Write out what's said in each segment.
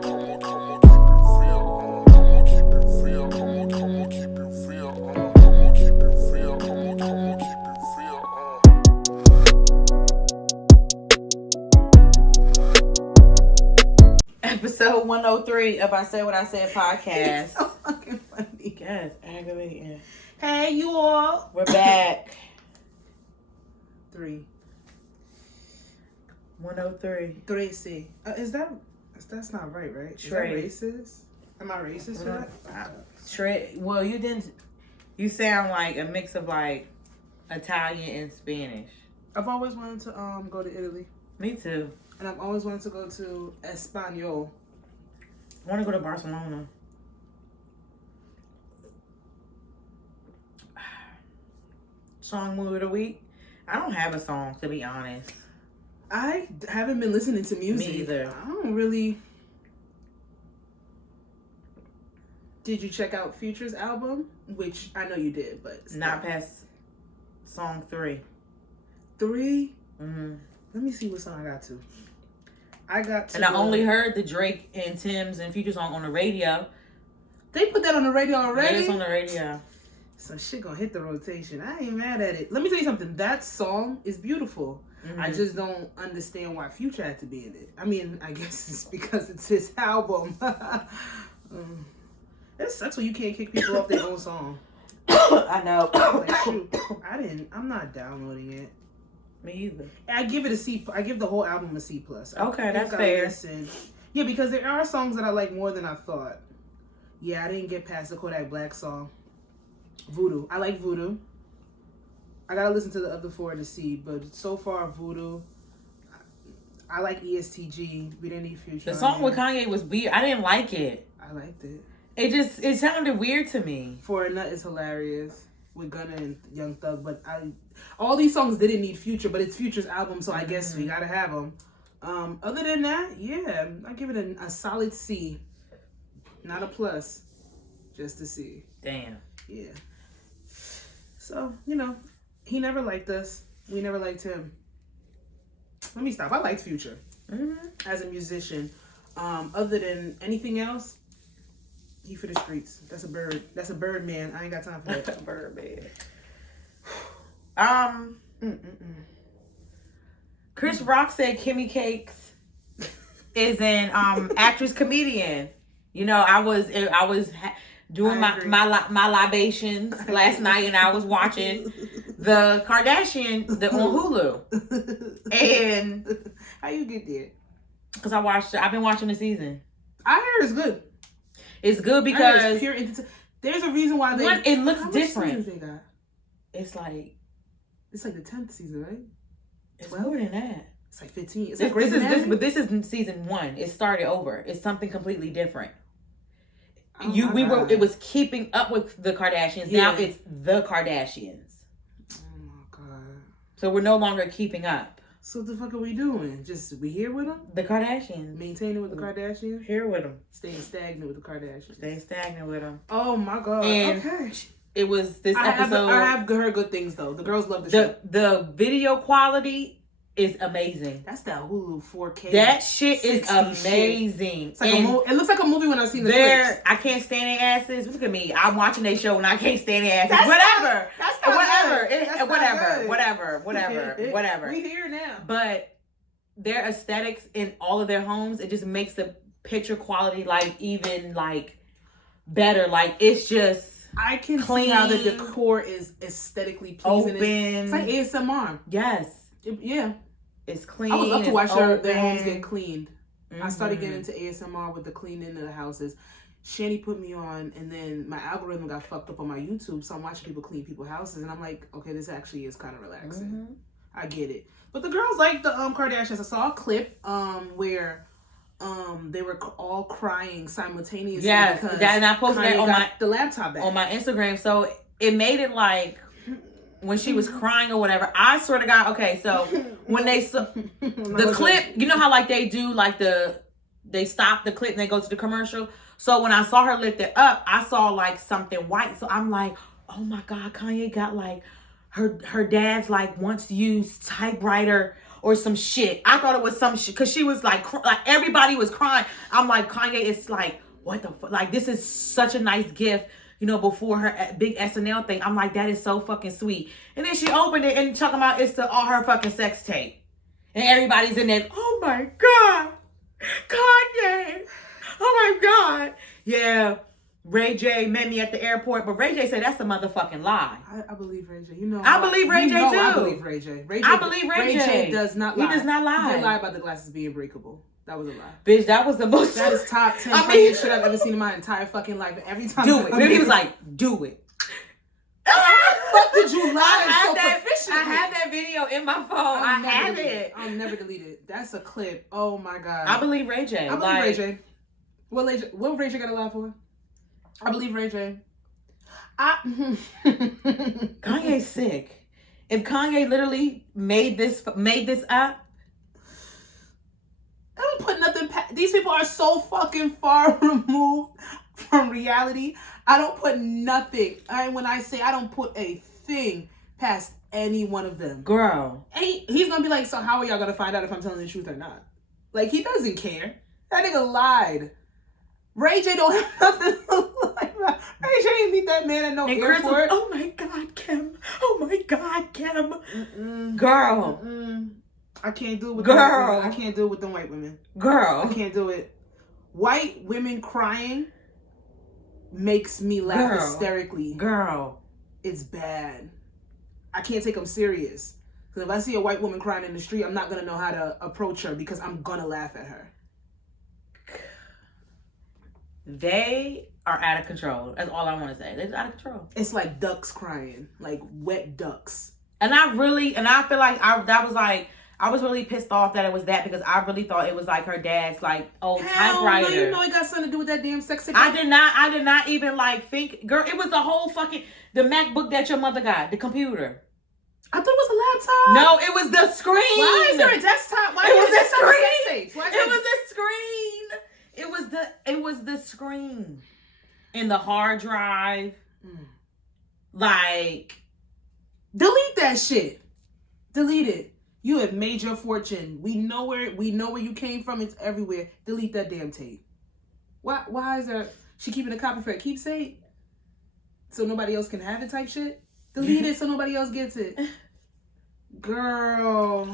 Episode 103 of I Said What I Said podcast. It's so fucking funny. Yes, aggravating. Hey, you all. We're back. 103. 3C. That's not right? Is that racist? Am I racist for that? Well, you didn't. You sound like a mix of like Italian and Spanish. I've always wanted to go to Italy. Me too. And I've always wanted to go to Espanol. I want to go to Barcelona. Song movie of the week. I don't have a song, to be honest. I haven't been listening to music. Me either. I don't really. Did you check out Future's album? Which I know you did, but not past song 3. 3? Mm-hmm. Let me see what song I got to. And I only heard the Drake and Tim's and Future song on the radio. They put that on the radio already? Yeah, it's on the radio. So shit gonna hit the rotation. I ain't mad at it. Let me tell you something. That song is beautiful. Mm-hmm. I just don't understand why Future had to be in it. I mean, I guess it's because it's his album. It sucks when you can't kick people off their own song. I know. Like, shoot, I'm not downloading it. Me either. I give it a C. I give the whole album a C+. Okay, that's fair. Listen. Yeah, because there are songs that I like more than I thought. Yeah, I didn't get past the Kodak Black song. Voodoo. I like Voodoo. I gotta listen to the other 4 to see, but so far Voodoo. I like ESTG. We didn't need Future. The song with Kanye was weird. I didn't like it. I liked it. It sounded weird to me. For a Nut is hilarious with Gunna and Young Thug, but all these songs didn't need Future, but it's Future's album, so I guess we gotta have them. Other than that, yeah, I give it a solid C, not a plus, just a C. Damn. Yeah. So he never liked us. We never liked him. Let me stop. I liked Future as a musician. Other than anything else. He for the streets. That's a bird. That's a bird man. I ain't got time for that. Bird man. Chris Rock said Kimmy Cakes is an actress comedian. You know, I was doing my libations last night, and I was watching the Kardashian on Hulu. And how you get there? Because I've been watching the season. I heard it's good. It's good because there's a reason why it looks different. How many seasons they got? It's like the 10th season, right? It's more than that. It's like 15. This is season 1. It started over. It's something completely different. It was keeping up with the Kardashians. Yeah. Now it's the Kardashians. Oh my god. So we're no longer keeping up. So what the fuck are we doing? We here with them? The Kardashians. Maintaining with the Kardashians? Here with them. Staying stagnant with the Kardashians. Staying stagnant with them. Oh my god. And okay. It was this episode. I have heard good things though. The girls love the show. The video quality is amazing. That's that Hulu 4K. That shit is amazing. It's like it looks like a movie when I seen the clips. I can't stand their asses. Look at me. I'm watching their show and I can't stand their asses. That's Whatever. We here now. But their aesthetics in all of their homes, it just makes the picture quality even better. Like it's just I can clean, see how the decor is aesthetically pleasing. Open. It's like ASMR. Yes. Yeah. It's clean. I would love to watch their homes get cleaned. Mm-hmm. I started getting into ASMR with the cleaning of the houses. Shani put me on, and then my algorithm got fucked up on my YouTube, so I'm watching people clean people's houses, and I'm like, okay, this actually is kind of relaxing. Mm-hmm. I get it. But the girls like the Kardashians. I saw a clip where they were all crying simultaneously. Yeah, and I posted that on the laptop back. On my Instagram, so it made it like when she was crying or whatever. I swear to God, okay, so when the clip, you know how they do they stop the clip and they go to the commercial. So when I saw her lift it up, I saw something white. So I'm like, oh my God, Kanye got her dad's once used typewriter or some shit. I thought it was some shit because she was like everybody was crying. I'm like, Kanye, it's like, what the fuck? Like, this is such a nice gift, you know, before her big SNL thing. I'm like, that is so fucking sweet. And then she opened it and talking about it's all her fucking sex tape. And everybody's in there, oh my God, Kanye, oh my God. Yeah, Ray J met me at the airport, but Ray J said that's a motherfucking lie. I believe Ray J. You know, I believe Ray J too. I believe Ray J. I believe Ray J. Ray J does not lie. He does not lie. He did lie about the glasses being breakable. That was a lie. Bitch, that was the most. That is top 10 funniest shit I've ever seen in my entire fucking life. And every time do it. Maybe he was like, do it. Fuck did you lie so proficiently? I had that video in my phone. I have it. I'll never delete it. That's a clip. Oh my God. I believe Ray J. I believe Ray J. What Ray J got a lie for? I believe Ray J. Kanye's sick. If Kanye literally made this up, I don't put nothing past. These people are so fucking far removed from reality. I don't put nothing. When I say I don't put a thing past any one of them. Girl. And he's gonna be like, so how are y'all gonna find out if I'm telling the truth or not? Like, he doesn't care. That nigga lied. Ray J don't have nothing to lie about. Ray J didn't meet that man at no airport. Oh my God, Kim. Oh my God, Kim. Girl. I can't do it with girl. I can't do it with them white women. Girl. I can't do it. White women crying makes me laugh hysterically. Girl. It's bad. I can't take them serious. Because if I see a white woman crying in the street, I'm not going to know how to approach her because I'm going to laugh at her. They are out of control. That's all I want to say. They're out of control. It's like ducks crying. Like wet ducks. And I feel like I was really pissed off that it was that because I really thought it was like her dad's like old typewriter. No, you know it got something to do with that damn sex tape. I did not even like think, girl, it was the whole fucking, the MacBook that your mother got, the computer. I thought it was a laptop. No, it was the screen. Why is there a desktop? Why it was the screen. It was the screen. It was the screen. And the hard drive. Like, delete that shit. Delete it. You have made your fortune. We know where you came from. It's everywhere. Delete that damn tape. Why is there she keeping a copy for a keepsake? So nobody else can have it type shit? Delete it so nobody else gets it. Girl.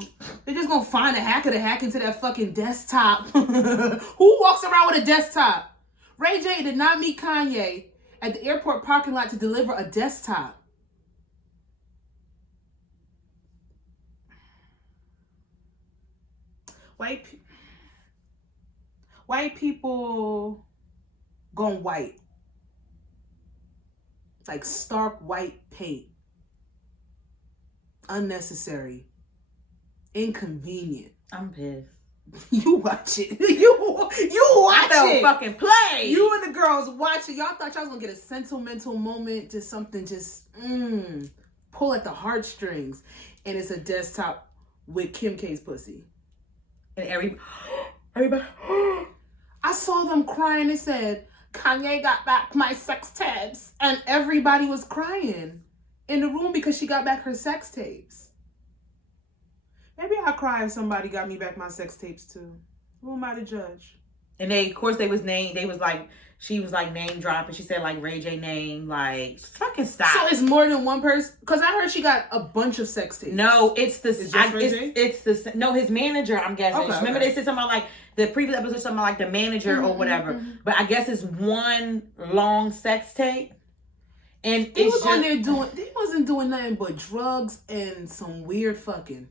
They're just gonna find a hacker to hack into that fucking desktop. Who walks around with a desktop? Ray J did not meet Kanye at the airport parking lot to deliver a desktop. White people gone white. Like stark white paint. Unnecessary. Inconvenient. I'm pissed. You watch it. You watch it. Fucking play. You and the girls watch it. Y'all thought y'all was gonna get a sentimental moment, just something, pull at the heartstrings, and it's a desktop with Kim K's pussy. And everybody. I saw them crying. They said, Kanye got back my sex tapes. And everybody was crying in the room because she got back her sex tapes. Maybe I'll cry if somebody got me back my sex tapes too. Who am I to judge? And she was like name dropping. She said like Ray J name, like fucking stop. So it's more than one person? Because I heard she got a bunch of sex tapes. No, it's the his manager, I'm guessing. Okay, Remember they said something about like the previous episode, something like the manager or whatever. But I guess it's one long sex tape. And he wasn't doing nothing but drugs and some weird fucking.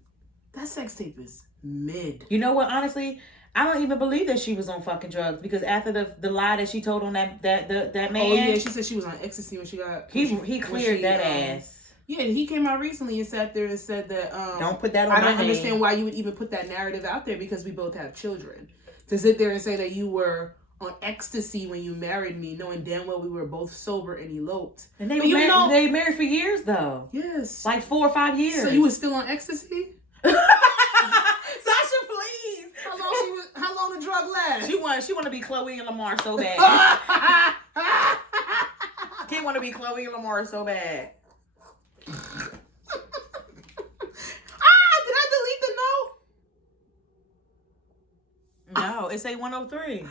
That sex tape is mid. You know what? Honestly, I don't even believe that she was on fucking drugs because after the lie that she told on that man. Oh yeah, she said she was on ecstasy when she got. He cleared that ass. Yeah, he came out recently and sat there and said that. Don't put that on. I don't understand why you would even put that narrative out there because we both have children. To sit there and say that you were on ecstasy when you married me, knowing damn well we were both sober and eloped. And they married for years though. Yes, like 4 or 5 years. So you were still on ecstasy? Sasha, please. How long the drug last? She want to be Chloe and Lamar so bad. He want to be Chloe and Lamar so bad. Did I delete the note? It say 103.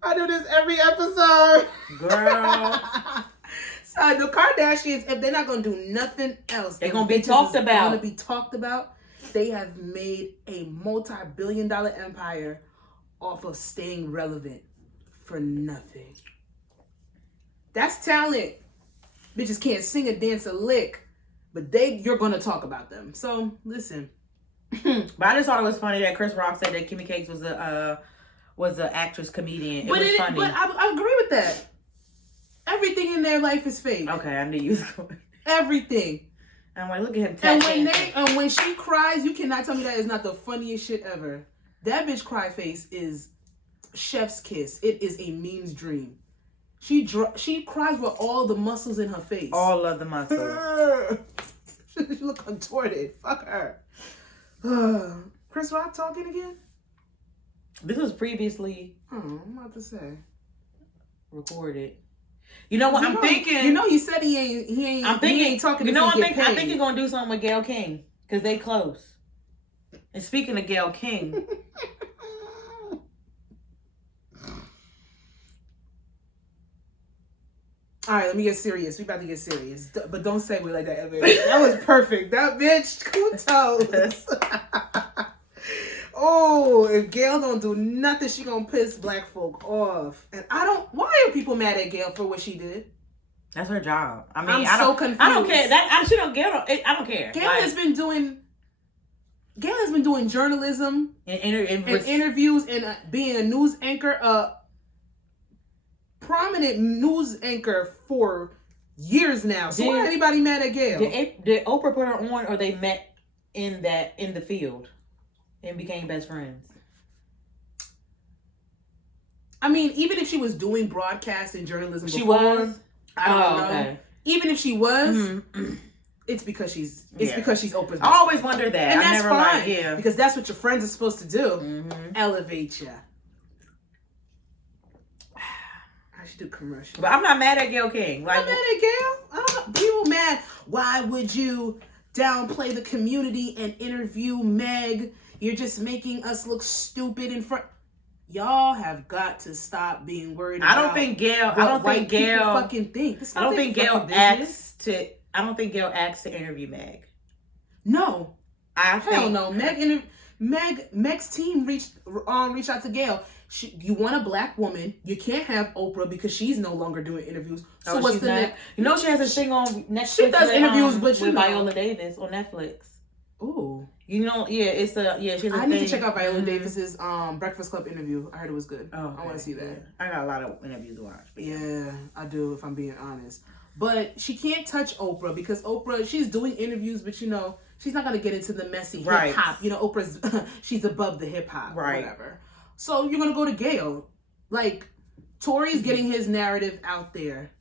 I do this every episode. Girl. So the Kardashians, if they're not going to do nothing else, They're going to be talked about. Going to be talked about. They have made a multi-billion-dollar empire off of staying relevant for nothing. That's talent. Bitches can't sing or dance a lick, but you're going to talk about them. So, listen. But I just thought it was funny that Chris Rock said that Kimmy Cakes was a actress comedian. It was funny. But I agree with that. Everything in their life is fake. Okay, I knew you was going. Everything. I'm like, look at him. And when she cries, you cannot tell me that is not the funniest shit ever. That bitch cry face is chef's kiss. It is a meme's dream. She cries with all the muscles in her face. All of the muscles. She look contorted. Fuck her. Chris Rock talking again? This was previously I'm about to say recorded. You know what I'm thinking? You know he said he ain't. I'm thinking he ain't talking. You know what I think he's gonna do something with Gayle King because they close. And speaking of Gayle King. All right, let me get serious. We about to get serious. But don't say we like that ever. That was perfect. That bitch, kudos. Oh, if Gayle don't do nothing, she gonna piss black folk off. And why are people mad at Gayle for what she did? That's her job. I mean, I'm so confused. I don't care. I don't care. Gayle has been doing journalism and interviews and being a news anchor, prominent news anchor for years now. So why anybody mad at Gayle? Did Oprah put her on, or they met in the field and became best friends? I mean, even if she was doing broadcast and journalism before, she was. I don't know. Okay. Even if she was, it's because she's Oprah's. I always wonder that, and that's fine. Because that's what your friends are supposed to do. Elevate ya. I should do commercial. But I'm not mad at Gayle King. I'm mad at Gayle. I don't know. People mad. Why would you downplay the community and interview Meg? You're just making us look stupid in front. Y'all have got to stop being worried about. I don't think Gayle fucking think. I don't think Gayle asked to interview Meg. No. Hell no. Meg's team reached out to Gayle. You want a black woman. You can't have Oprah because she's no longer doing interviews. So what's the next? You know she has a thing on Netflix. She does interviews, but with Viola Davis on Netflix. Ooh. You know, she has a I need to check out Viola Davis's Breakfast Club interview. I heard it was good. Oh, okay. I want to see that. Yeah. I got a lot of interviews to watch. Yeah, I do, if I'm being honest. But she can't touch Oprah because Oprah, she's doing interviews, but she's not going to get into the messy hip hop. You know, Oprah's, she's above the hip hop, whatever. So you're going to go to Gayle. Like, Tory's getting his narrative out there,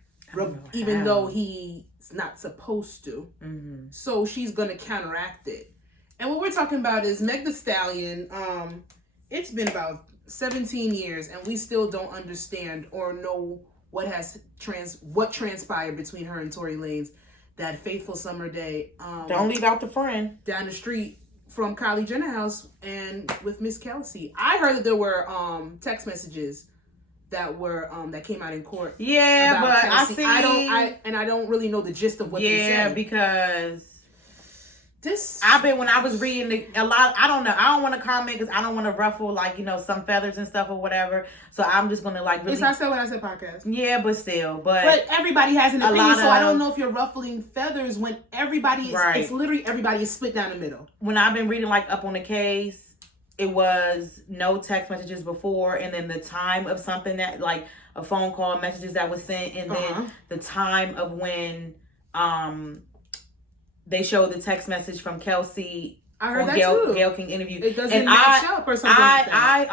even though he's not supposed to. So she's going to counteract it. And what we're talking about is Meg Thee Stallion. It's been about 17 years, and we still don't understand or know what transpired between her and Tory Lanez that fateful summer day. Don't leave out the friend down the street from Kylie Jenner house and with Miss Kelsey. I heard that there were text messages that came out in court. Yeah, but Kelsey. I don't really know the gist of what they said. Yeah, because. When I was reading a lot, I don't know. I don't want to comment because I don't want to ruffle some feathers and stuff or whatever. So I'm just gonna really. It's not still what I said podcast. Yeah, but still, but everybody has an opinion, so I don't know if you're ruffling feathers when everybody is. It's literally everybody is split down the middle. When I've been reading up on the case, it was no text messages before, and then the time of something that a phone call, messages that was sent, and then the time of when they showed the text message from Kelsey. I heard that too. Gayle King interview. It doesn't match up or something like that.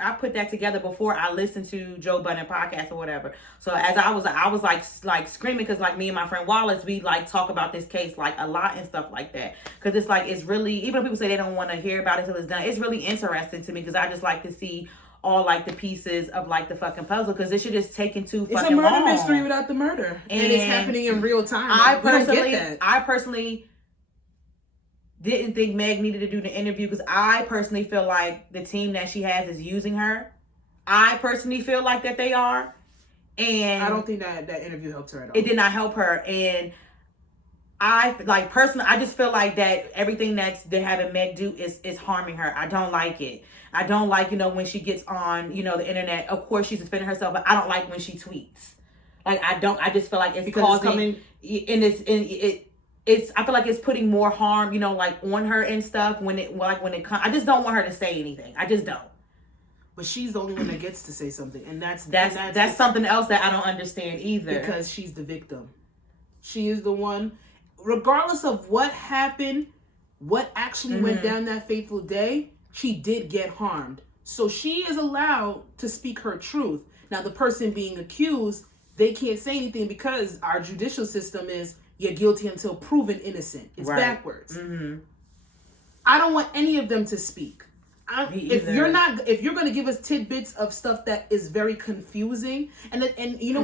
I put that together before I listened to Joe Budden podcast or whatever. So as I was like screaming because me and my friend Wallace, we talk about this case a lot and stuff like that. Because it's really, even if people say they don't want to hear about it until it's done, it's really interesting to me because I just like to see all the pieces of the fucking puzzle because this shit is taking too fucking long. It's a murder mystery without the murder, and it's happening in real time. I personally didn't think Meg needed to do the interview because I personally feel like the team that she has is using her. I personally feel like that they are. And I don't think that interview helped her at all. It did not help her. And I like personally, I just feel like that everything they're having Meg do is harming her. I don't like it. I don't like, when she gets on, the internet. Of course, she's defending herself, but I don't like when she tweets. Like, I just feel like it's because causing, it's I feel like it's putting more harm, like on her and stuff when it comes. I just don't want her to say anything. I just don't. But she's the only one that gets to say something, and that's something else that I don't understand either. Because she's the victim. She is the one, regardless of what happened, what actually went down that fateful day, she did get harmed. So she is allowed to speak her truth. Now, the person being accused, they can't say anything because our judicial system is you're guilty until proven innocent. It's backwards. I don't want any of them to speak. If you're going to give us tidbits of stuff that is very confusing, and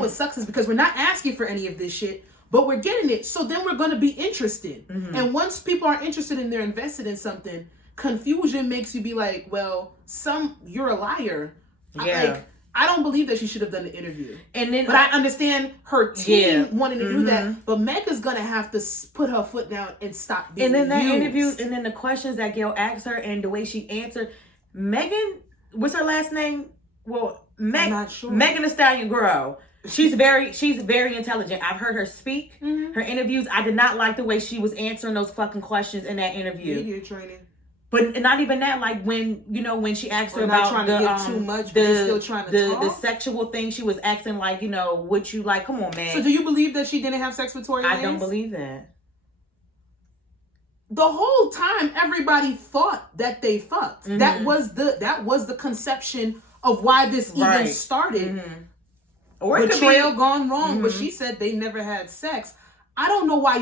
what sucks is because we're not asking for any of this shit, but we're getting it, so then we're going to be interested. And once people are interested and they're invested in something, confusion makes you be like, well, you're a liar. Yeah. I don't believe that she should have done the interview. But I understand her team wanting to do that. But Meg is going to have to put her foot down and stop being used. And then that interview, and then the questions that Gail asked her and the way she answered. Megan, what's her last name? Well, I'm not sure. Megan Thee Stallion girl. She's very intelligent. I've heard her speak, her interviews. I did not like the way she was answering those fucking questions in that interview. Media training. But not even that, like when she asked her about trying to give too much, but still trying to talk. The sexual thing, she was asking like, what you like? Come on, man. So do you believe that she didn't have sex with Tory Lanez? I don't believe that. The whole time, everybody thought that they fucked. That was the conception of why this even started. Or betrayal gone wrong, but she said they never had sex. I don't know why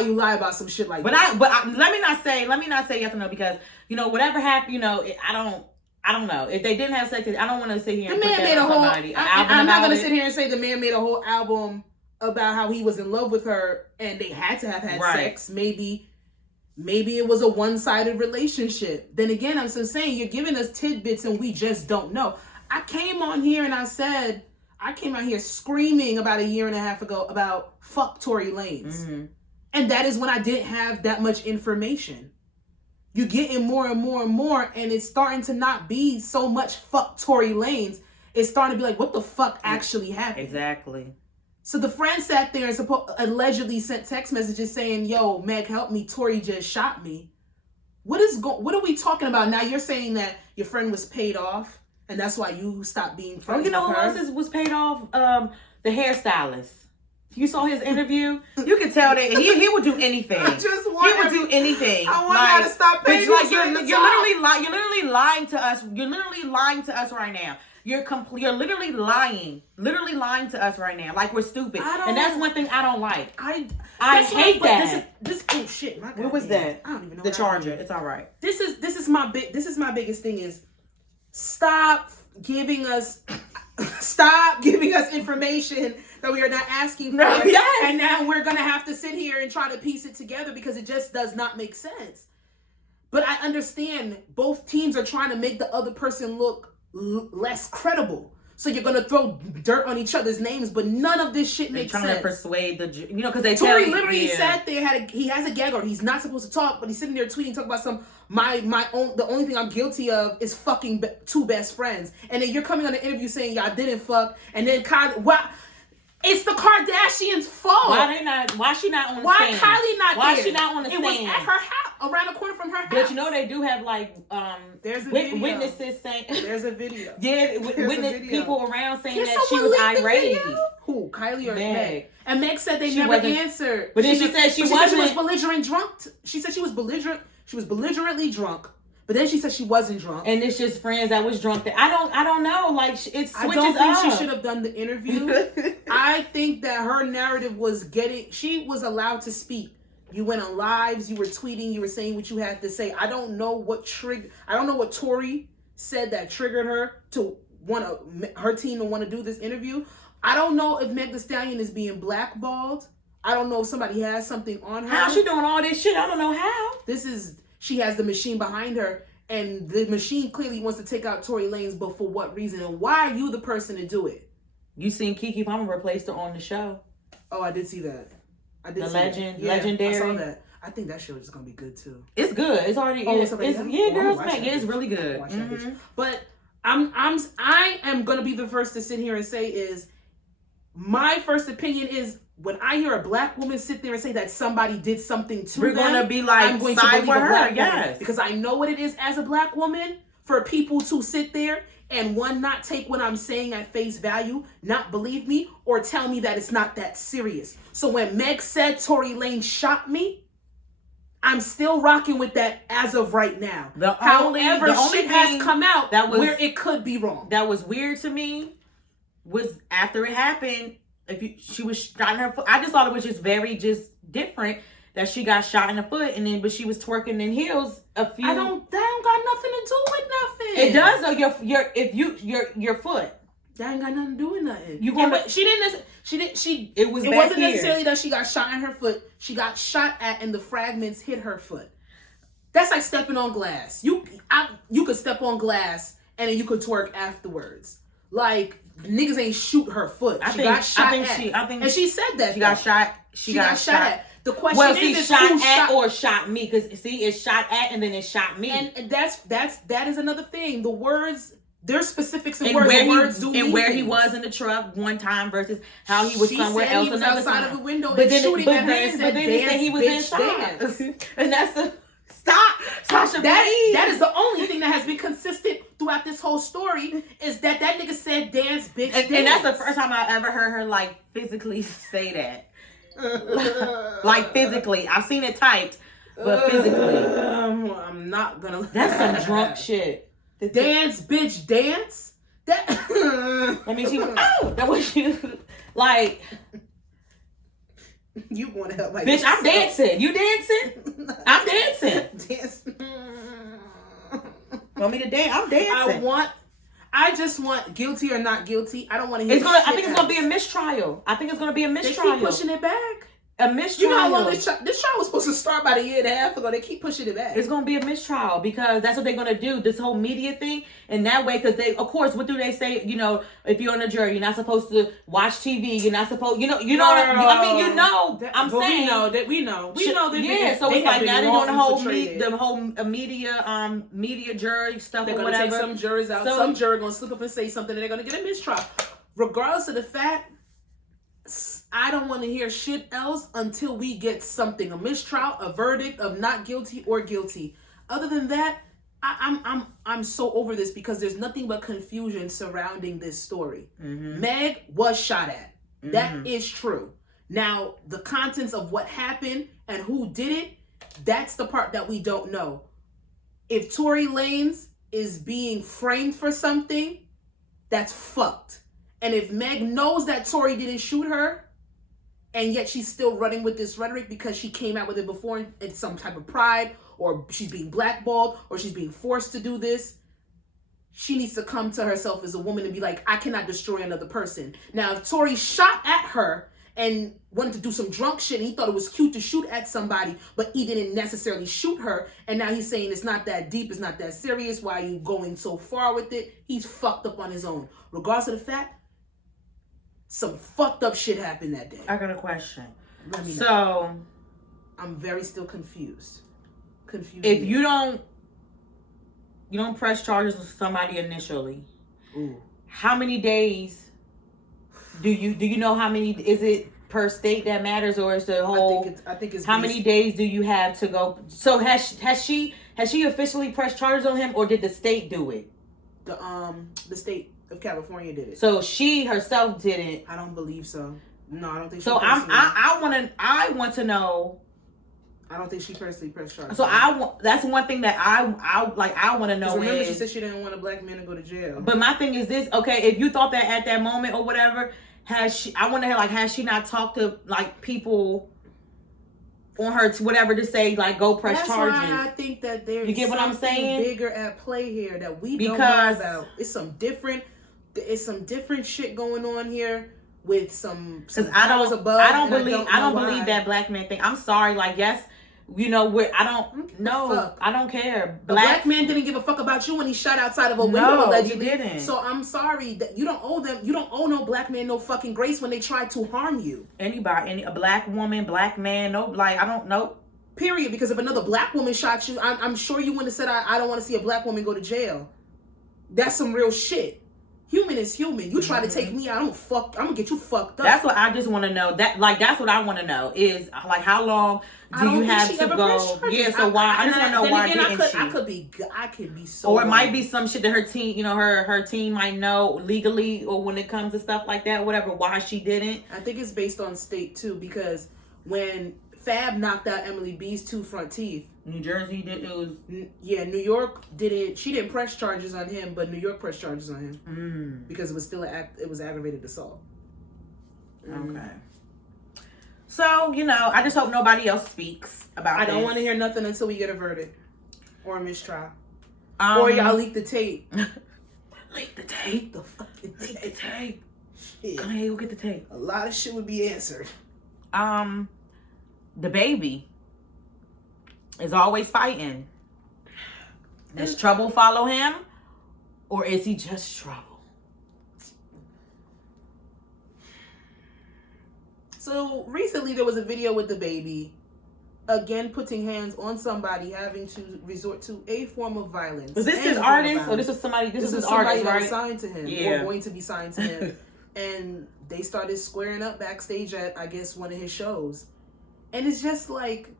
you lie about some shit like that. But let me not say yes or no because whatever happened, I don't know if they didn't have sex. I don't want to sit here. And put that on somebody. I'm not going to sit here and say the man made a whole album about how he was in love with her and they had to have had sex. Maybe it was a one-sided relationship. Then again, I'm still saying you're giving us tidbits and we just don't know. I came on here and I came out here screaming about a year and a half ago about fuck Tory Lanez. And that is when I didn't have that much information. You're getting more and more and more, and it's starting to not be so much fuck Tory Lanez. It's starting to be like, what the fuck actually happened? Exactly. So the friend sat there and allegedly sent text messages saying, yo, Meg, help me. Tory just shot me. What are we talking about? Now you're saying that your friend was paid off, and that's why you stopped being friends with her? Who else was paid off? The hairstylist. You saw his interview. You can tell that he would do anything. He would do anything. I want y'all to stop paying. You're literally lying to us. You're literally lying to us right now. You're literally lying to us right now. Like we're stupid. And that's one thing I don't like. I hate that. This shit. My God, what was that? I don't even know. The charger. It's all right. This is my biggest thing is stop giving us information that we are not asking for. Yes. And now we're going to have to sit here and try to piece it together because it just does not make sense. But I understand both teams are trying to make the other person look less credible. So you're going to throw dirt on each other's names, but none of this shit makes sense. Trying to persuade because they Tory literally sat there, he has a gag order. He's not supposed to talk, but he's sitting there tweeting, talking about the only thing I'm guilty of is fucking two best friends. And then you're coming on an interview saying y'all didn't fuck, and then it's the Kardashians' fault. Why she not on the stand? Why Kylie not there? Why she not on the stand? It was at her house, around the corner from her house. But they do have there's a video. Witnesses saying there's a video. Yeah, people around saying that she was irate. Who, Kylie or Meg? And Meg said they she never wasn't, answered. But then she said she wasn't. Said she was belligerent drunk. She said she was belligerent. She was belligerently drunk. But then she said she wasn't drunk. And it's just friends that was drunk. I don't know. Like, it switches up. I don't think she should have done the interview. I think that her narrative she was allowed to speak. You went on lives, you were tweeting, you were saying what you had to say. I don't know what Tory said that triggered her her team to want to do this interview. I don't know if Meg Thee Stallion is being blackballed. I don't know if somebody has something on her. How's she doing all this shit? I don't know how. She has the machine behind her, and the machine clearly wants to take out Tory Lanez, but for what reason? And why are you the person to do it? You seen Keke Palmer replaced her on the show. Oh, I did see that. Legendary. I saw that. I think that show is gonna be good too. It's good. It's already. Girls Night. It's really good. But I am gonna be the first to sit here and say is my first opinion is when I hear a black woman sit there and say that somebody did something to them, gonna be like, I'm going to believe a black woman, because I know what it is as a black woman for people to sit there and not take what I'm saying at face value, not believe me, or tell me that it's not that serious. So when Meg said Tory Lanez shot me, I'm still rocking with that as of right now. However, shit has come out where it could be wrong. That was weird to me. Was after it happened, she was shot in her foot. I just thought it was just very different that she got shot in the foot, but she was twerking in heels. That don't got nothing to do with nothing. It does though. Your foot. That ain't got nothing to do with nothing. It wasn't necessarily that she got shot in her foot. She got shot at and the fragments hit her foot. That's like stepping on glass. You could step on glass and then you could twerk afterwards. Like, niggas ain't shoot her foot. She got shot at. And she said that. She got shot. She got shot at. The question is shot at or shot me? Because see, it's shot at and then it shot me. And that is another thing. The words, there's specifics in words. Where he was in the truck one time versus how he was somewhere else he was another outside time. of the window and shooting at her and said, he said he was inside. And that's the stop, Sasha. That is the only thing that has been consistent throughout this whole story is that nigga said dance, bitch, dance. And that's the first time I ever heard her like physically say that. Like physically, I've seen it typed, but physically, I'm not gonna. That's some drunk shit. Dance, bitch, dance. That. I mean, she was. Oh, that was she. Like, you want to help? Like, bitch, I'm dancing. You dancing? I'm dancing. Dance. Want me to dance? I'm dancing. I just want guilty or not guilty. I don't want to hear. I think it's gonna be a mistrial. I think it's gonna be a mistrial. They keep pushing it back. A mistrial. You know how long this trial was supposed to start about a year and a half ago. They keep pushing it back. It's gonna be a mistrial because that's what they're gonna do. This whole media thing, and that way, because they, of course, what do they say? You know, if you're on a jury, you're not supposed to watch TV. You're not supposed, you know. I mean, you know. I'm saying we know that. Yeah, so it's like now they're doing the whole media jury stuff. They're gonna take some jurors out. Some juror gonna slip up and say something, and they're gonna get a mistrial, regardless of the fact. I don't want to hear shit else until we get something, a mistrial, a verdict of not guilty or guilty. Other than that, I'm so over this because there's nothing but confusion surrounding this story. Mm-hmm. Meg was shot at. Mm-hmm. That is true. Now, the contents of what happened and who did it, that's the part that we don't know. If Tory Lanez is being framed for something, that's fucked. And if Meg knows that Tory didn't shoot her, and yet she's still running with this rhetoric because she came out with it before in some type of pride, or she's being blackballed, or she's being forced to do this, she needs to come to herself as a woman and be like, I cannot destroy another person. Now, if Tory shot at her and wanted to do some drunk shit, and he thought it was cute to shoot at somebody, but he didn't necessarily shoot her, and now he's saying it's not that deep, it's not that serious, why are you going so far with it? He's fucked up on his own. Regardless of the fact, some fucked up shit happened that day. I got a question. Let me know. So, I'm very still confused. If you don't press charges with somebody initially, how many days do you know how many, is it per state that matters, or is the whole, I think it's how many days do you have to go? So has she officially pressed charges on him, or did the state do it? The state of California did it. So she herself didn't. I don't believe so. No, I don't think. So I want to know. I don't think she personally pressed charges. So that's one thing that I want to know. Remember, she said she didn't want a black man to go to jail. But my thing is this: okay, if you thought that at that moment or whatever, has she not talked to like people on her to whatever to say like go press charges? That's why I think that there's something bigger at play here that we don't know about. It's some different shit going on here with some because I don't above, believe that black man thing. I'm sorry, like yes, you know I don't care. A black man didn't give a fuck about you when he shot outside of a window allegedly. He didn't. So I'm sorry that you don't owe no black man no fucking grace when they try to harm you. Anybody, a black woman, black man, no, like I don't know. Period. Because if another black woman shot you, I'm sure you wouldn't have said I don't want to see a black woman go to jail. That's some real shit. Human is human. You try to take me out, I'm gonna get you fucked up. That's what I just want to know. That's what I want to know is like how long do you have to go? Yeah, so why? I just want to know why didn't she? I could be so. Or it might be some shit that her team, her team might know legally, or when it comes to stuff like that, whatever. Why she didn't? I think it's based on state too, because when Fab knocked out Emily B's 2 front teeth, New Jersey did it was New York didn't. She didn't press charges on him, but New York pressed charges on him because it was still it was aggravated assault. Okay. So I just hope nobody else speaks about. I don't want to hear nothing until we get a verdict or a mistrial, or y'all leak the tape. Leak the tape. Leak the fucking tape. Leak the tape. Shit. Come here, go get the tape. A lot of shit would be answered. The baby is always fighting. Does trouble follow him, or is he just trouble? So recently there was a video with the baby, again putting hands on somebody, having to resort to a form of violence. Was this his artist, or this is somebody? This is his artist, right? That was signed to him, or going to be signed to him, and they started squaring up backstage at, I guess, one of his shows. And it's just like,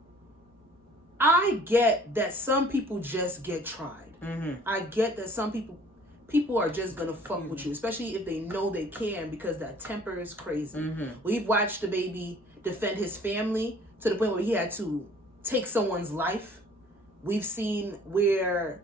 I get that some people just get tried. I get that some people are just gonna fuck with you, especially if they know they can, because that temper is crazy. We've watched the baby defend his family to the point where he had to take someone's life. We've seen where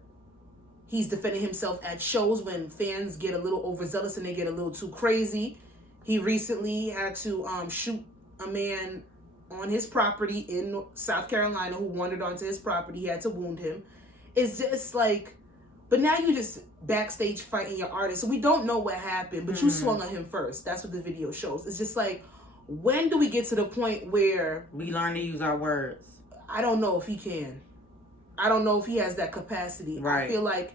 he's defending himself at shows when fans get a little overzealous and they get a little too crazy. He recently had to shoot a man on his property in South Carolina who wandered onto his property. He had to wound him. It's just like, but now you just backstage fighting your artist. So we don't know what happened, but you swung on him first. That's what the video shows. It's just like, when do we get to the point where we learn to use our words? I don't know if he can. I don't know if he has that capacity. Right. I feel like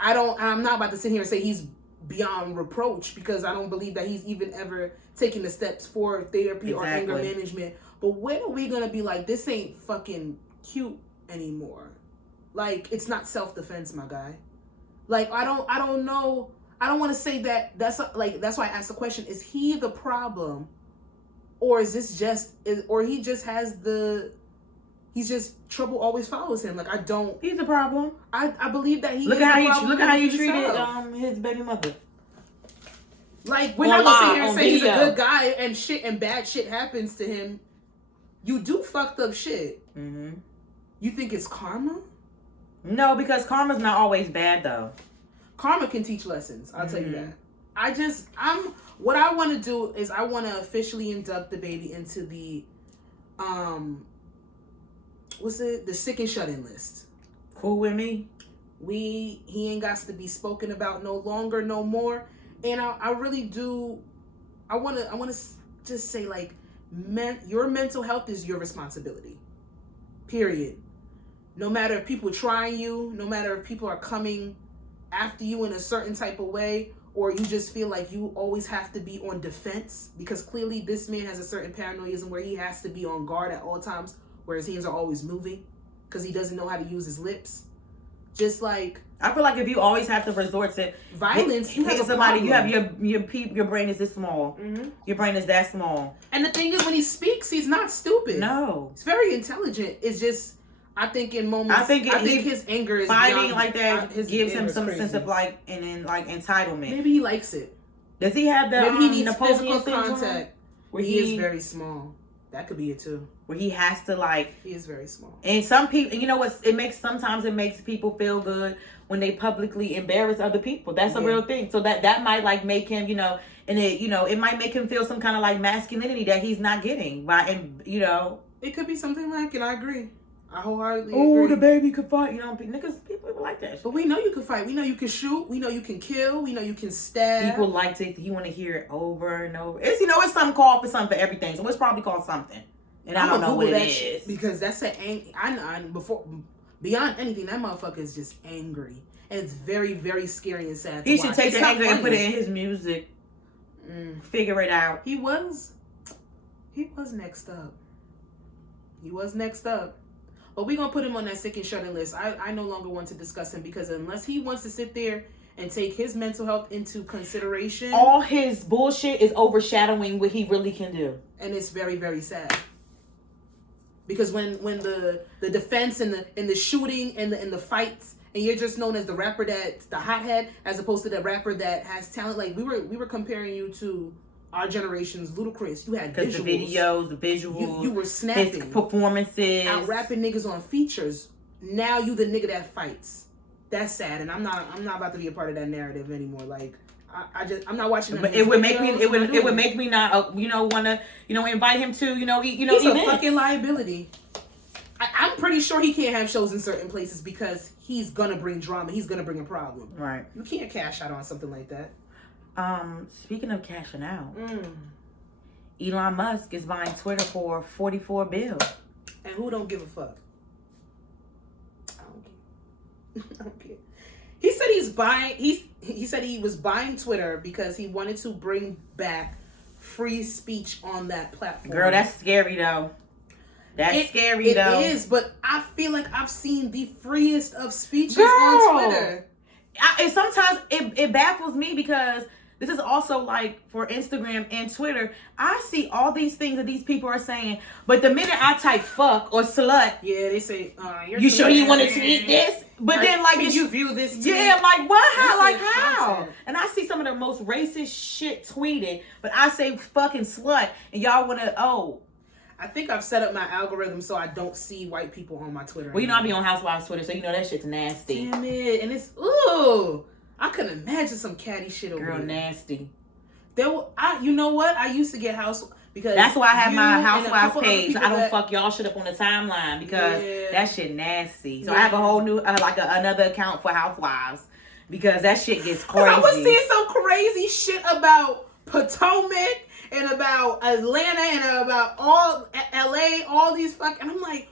I'm not about to sit here and say he's beyond reproach, because I don't believe that he's even ever taken the steps for therapy or anger management. But when are we gonna be like, this ain't fucking cute anymore? Like, it's not self-defense, my guy. Like, I don't know. I don't want to say that. That's why I asked the question: is he the problem, or is this or he just has he's just trouble always follows him? Like, I don't. He's the problem. I believe that he. Look at how you treated his baby mother. Like, we're not gonna sit here and say he's a good guy and bad shit happens to him. You do fucked up shit. You think it's karma? No, because karma's not always bad though. Karma can teach lessons. I'll tell you that. What I want to do is I want to officially induct the baby into the the sick and shut in list. Cool with me. He ain't got to be spoken about no longer, no more. And I really do. I want to just say, like, your mental health is your responsibility. Period. No matter if people trying you, no matter if people are coming after you in a certain type of way, or you just feel like you always have to be on defense, because clearly this man has a certain paranoism where he has to be on guard at all times, where his hands are always moving because he doesn't know how to use his lips. Just like, I feel like if you always have to resort to violence, you have somebody. You have your brain is this small. Your brain is that small. And the thing is, when he speaks, he's not stupid. No, he's very intelligent. It's just, I think in moments, I think his anger is fighting beyond, like that gives him some sense of like entitlement. Maybe he likes it. Does he have the maybe he needs Napoleon physical contact? Where he is very small. That could be it too. Where he has to he is very small. And some people, you know what? Sometimes it makes people feel good when they publicly embarrass other people. That's a real thing. So that might like make him, and it might make him feel some kind of like masculinity that he's not getting. Right? And it could be something like it. I agree. I wholeheartedly agree. agree. The baby could fight. You know, niggas, people like that. But we know you can fight. We know you can shoot. We know you can kill. We know you can stab. People like to. You want to hear it over and over. It's it's something called for something for everything. So it's probably called something. And I don't know what it is because that's beyond anything, that motherfucker is just angry, and it's very, very scary and sad. He should take the anger and put it in his music. Figure it out. He was next up. He was next up. But we're going to put him on that ckin shutting list. I no longer want to discuss him because unless he wants to sit there and take his mental health into consideration, all his bullshit is overshadowing what he really can do. And it's very, very sad. Because when the defense and the shooting and the fights, and you're just known as the rapper that's the hothead as opposed to the rapper that has talent, like we were comparing you to our generation's Ludacris. You had visuals. The videos, the visuals. You were snapping. His performances. Out rapping niggas on features. Now you the nigga that fights. That's sad, and I'm not about to be a part of that narrative anymore. Like I'm not watching. But it would make me. It would make me not. Want to. Invite him to. He's a fucking liability. I'm pretty sure he can't have shows in certain places because he's gonna bring drama. He's gonna bring a problem. Right. You can't cash out on something like that. Speaking of cashing out, Elon Musk is buying Twitter for $44 billion. And who don't give a fuck? I don't care. He said he said he was buying Twitter because he wanted to bring back free speech on that platform. Girl, that's scary though. Scary though. It is, but I feel like I've seen the freest of speeches on Twitter. Sometimes it baffles me because this is also like for Instagram and Twitter. I see all these things that these people are saying, but the minute I type fuck or slut, yeah, they say, you sure you want to tweet this? But then like you view this tweet? Yeah, like what? How? Like how? And I see some of the most racist shit tweeted, but I say fucking slut, and y'all want to I think I've set up my algorithm so I don't see white people on my Twitter. Well, I be on Housewives Twitter, so that shit's nasty. Damn it. And it's, I couldn't imagine some catty shit over there. Girl, nasty. You know what? I used to get because that's why I have my Housewives page. I don't fuck y'all shit up on the timeline because that shit nasty. So I have a whole new, another account for Housewives because that shit gets crazy. I was seeing some crazy shit about Potomac and about Atlanta and about all LA, all these and I'm like,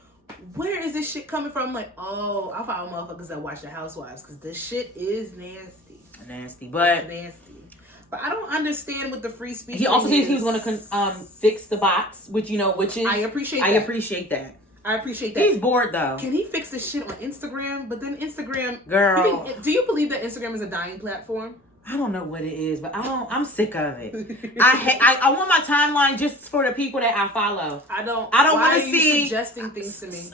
where is this shit coming from? I'm like, I follow motherfuckers that watch the Housewives because this shit is nasty. Nasty, but But I don't understand what the free speech. He also said he was going to fix the bots, which is I appreciate that. I appreciate that. He's bored though. Can he fix this shit on Instagram? But then Instagram, girl, do you believe that Instagram is a dying platform? I don't know what it is, but I'm sick of it. I want my timeline just for the people that I follow. I don't want to see suggesting things to me.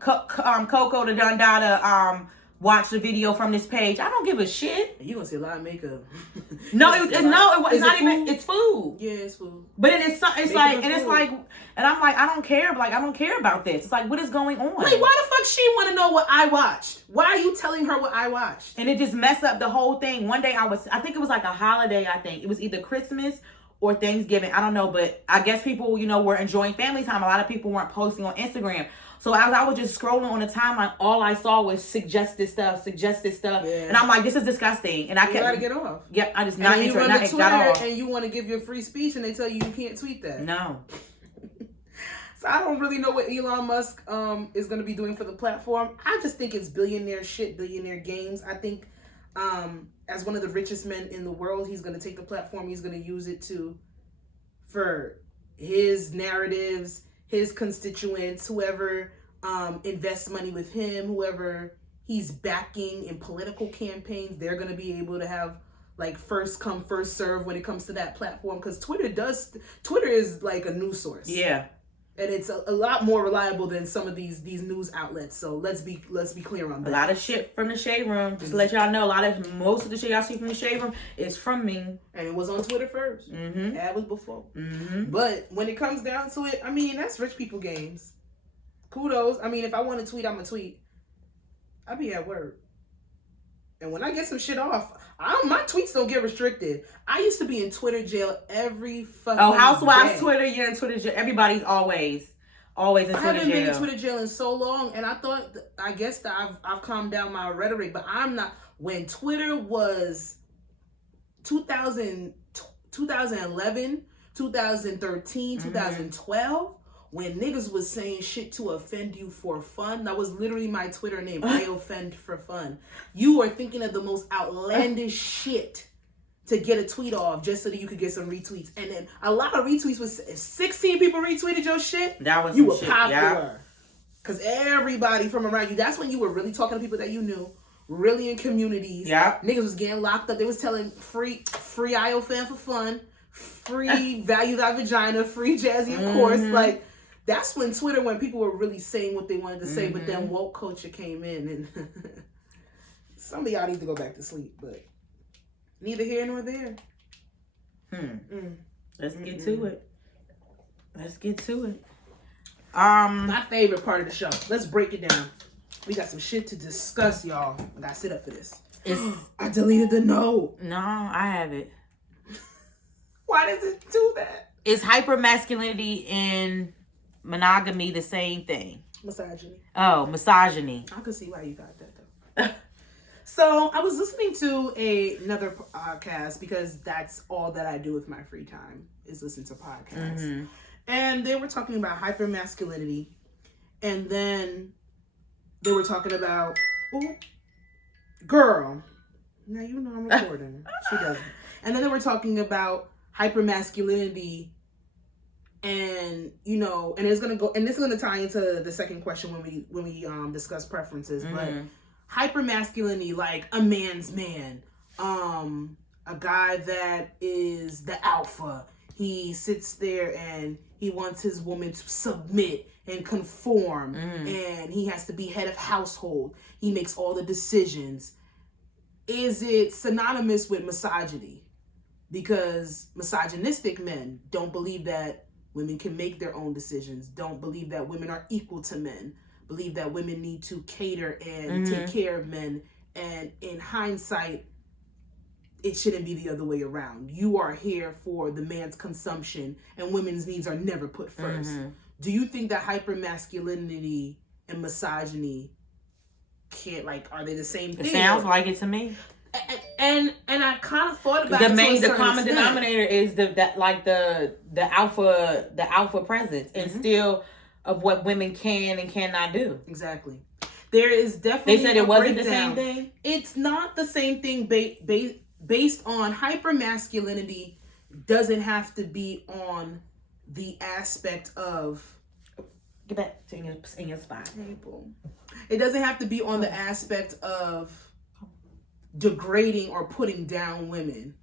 Coco the Dundada watch the video from this page. I don't give a shit. You gonna see a lot of makeup. It's not even. It's food. Yeah, it's food. But it's like, and it's like, and I'm like, I don't care. Like, I don't care about this. It's like, what is going on? Like, why the fuck she want to know what I watched? Why are you telling her what I watched? And it just messed up the whole thing. One day I think it was like a holiday. I think it was either Christmas or Thanksgiving. I don't know, but I guess people, were enjoying family time. A lot of people weren't posting on Instagram. So as I was just scrolling on the timeline, all I saw was suggested stuff. Yeah. And I'm like, this is disgusting. And I gotta get off. Yeah, I just not into it. Not got off. And you want to give your free speech, and they tell you can't tweet that. No. So I don't really know what Elon Musk is going to be doing for the platform. I just think it's billionaire games. I think as one of the richest men in the world, he's going to take the platform. He's going to use it for his narratives, his constituents, whoever invests money with him, whoever he's backing in political campaigns, they're going to be able to have like first come, first serve when it comes to that platform. Because Twitter is like a news source. Yeah. And it's a lot more reliable than some of these news outlets. So let's be clear on that. A lot of shit from the Shade Room. Just to let y'all know, most of the shit y'all see from the Shade Room is from me. And it was on Twitter first. Mm-hmm. That was before. Mm-hmm. But when it comes down to it, that's rich people games. Kudos. If I want to tweet, I'm going to tweet. I be at work. And when I get some shit off, my tweets don't get restricted. I used to be in Twitter jail every fucking Housewives day. Twitter, you're in Twitter jail. Everybody's always always in Twitter jail. I haven't been in Twitter jail in so long, and I guess that I've calmed down my rhetoric, but I'm not. When Twitter was 2011, 2013, 2012, when niggas was saying shit to offend you for fun, that was literally my Twitter name. I offend for fun. You are thinking of the most outlandish shit to get a tweet off just so that you could get some retweets. And then a lot of retweets was, if 16 people retweeted your shit, that was you were shit, popular. Because everybody from around you, that's when you were really talking to people that you knew, really in communities. Yeah. Niggas was getting locked up. They was telling free I fan for fun, free value that vagina, free Jazzy of course. Like, that's when Twitter, when people were really saying what they wanted to say, but then woke culture came in and some of y'all need to go back to sleep, but neither here nor there. Let's get to it. My favorite part of the show. Let's break it down. We got some shit to discuss, y'all. I gotta sit up for this. I deleted the note. No, I have it. Why does it do that? Is hypermasculinity and monogamy the same thing? Misogyny. Oh, misogyny. I can see why you got that though. So I was listening to another podcast because that's all that I do with my free time is listen to podcasts. And they were talking about hypermasculinity, and then they were talking about, girl. Now you know I'm recording. She doesn't. And then they were talking about hypermasculinity, and you know, and it's gonna go, and this is gonna tie into the second question when we discuss preferences, but hypermasculinity, like a man's man, a guy that is the alpha. He sits there and he wants his woman to submit and conform, and he has to be head of household. He makes all the decisions. Is it synonymous with misogyny? Because misogynistic men don't believe that women can make their own decisions, don't believe that women are equal to men, believe that women need to cater and take care of men. And in hindsight, it shouldn't be the other way around. You are here for the man's consumption, and women's needs are never put first. Do you think that hypermasculinity and misogyny can't, like, are they the same thing? It sounds like it to me. And I kind of thought about the common denominator is the alpha presence and still of what women can and cannot do. Exactly. There is definitely they said it wasn't the same thing. It's not the same thing based on hypermasculinity. Doesn't have to be on the aspect of get back to in your spot. It doesn't have to be on the aspect of degrading or putting down women,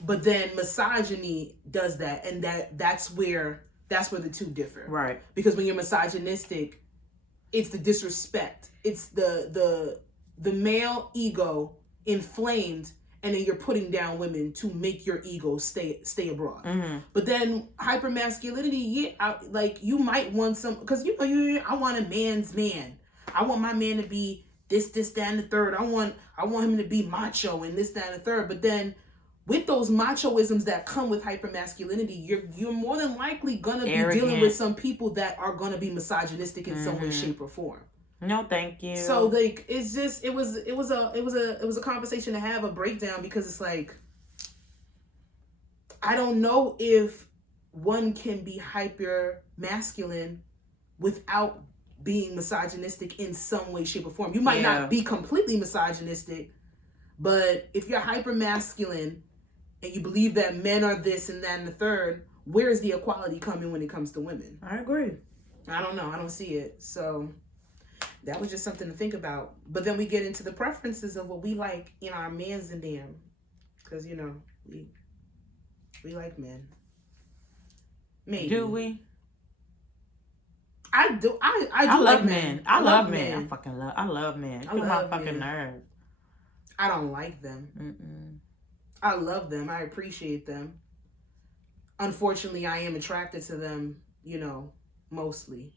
but then misogyny does that, and that's where the two differ, right? Because when you're misogynistic, it's the disrespect, it's the male ego inflamed, and then you're putting down women to make your ego stay abroad. But then hypermasculinity, like you might want some, because you know I want a man's man. I want my man to be this, that, and the third. I want him to be macho and this, that, and the third. But then with those machoisms that come with hypermasculinity, you're more than likely gonna be dealing with some people that are gonna be misogynistic in some way, shape, or form. No, thank you. So like it's just it was a conversation to have, a breakdown, because it's like I don't know if one can be hyper masculine without being misogynistic in some way, shape, or form. You might not be completely misogynistic, but if you're hyper masculine and you believe that men are this and that and the third, where is the equality coming when it comes to women? I agree. I don't know. I don't see it. So that was just something to think about. But then we get into the preferences of what we like in our mans and them. Because, you know, we like men. Maybe. Do we? I do. I love like men. I love men. I love men. I love my fucking nerves. I don't like them. I love them. I appreciate them. Unfortunately, I am attracted to them, you know, mostly.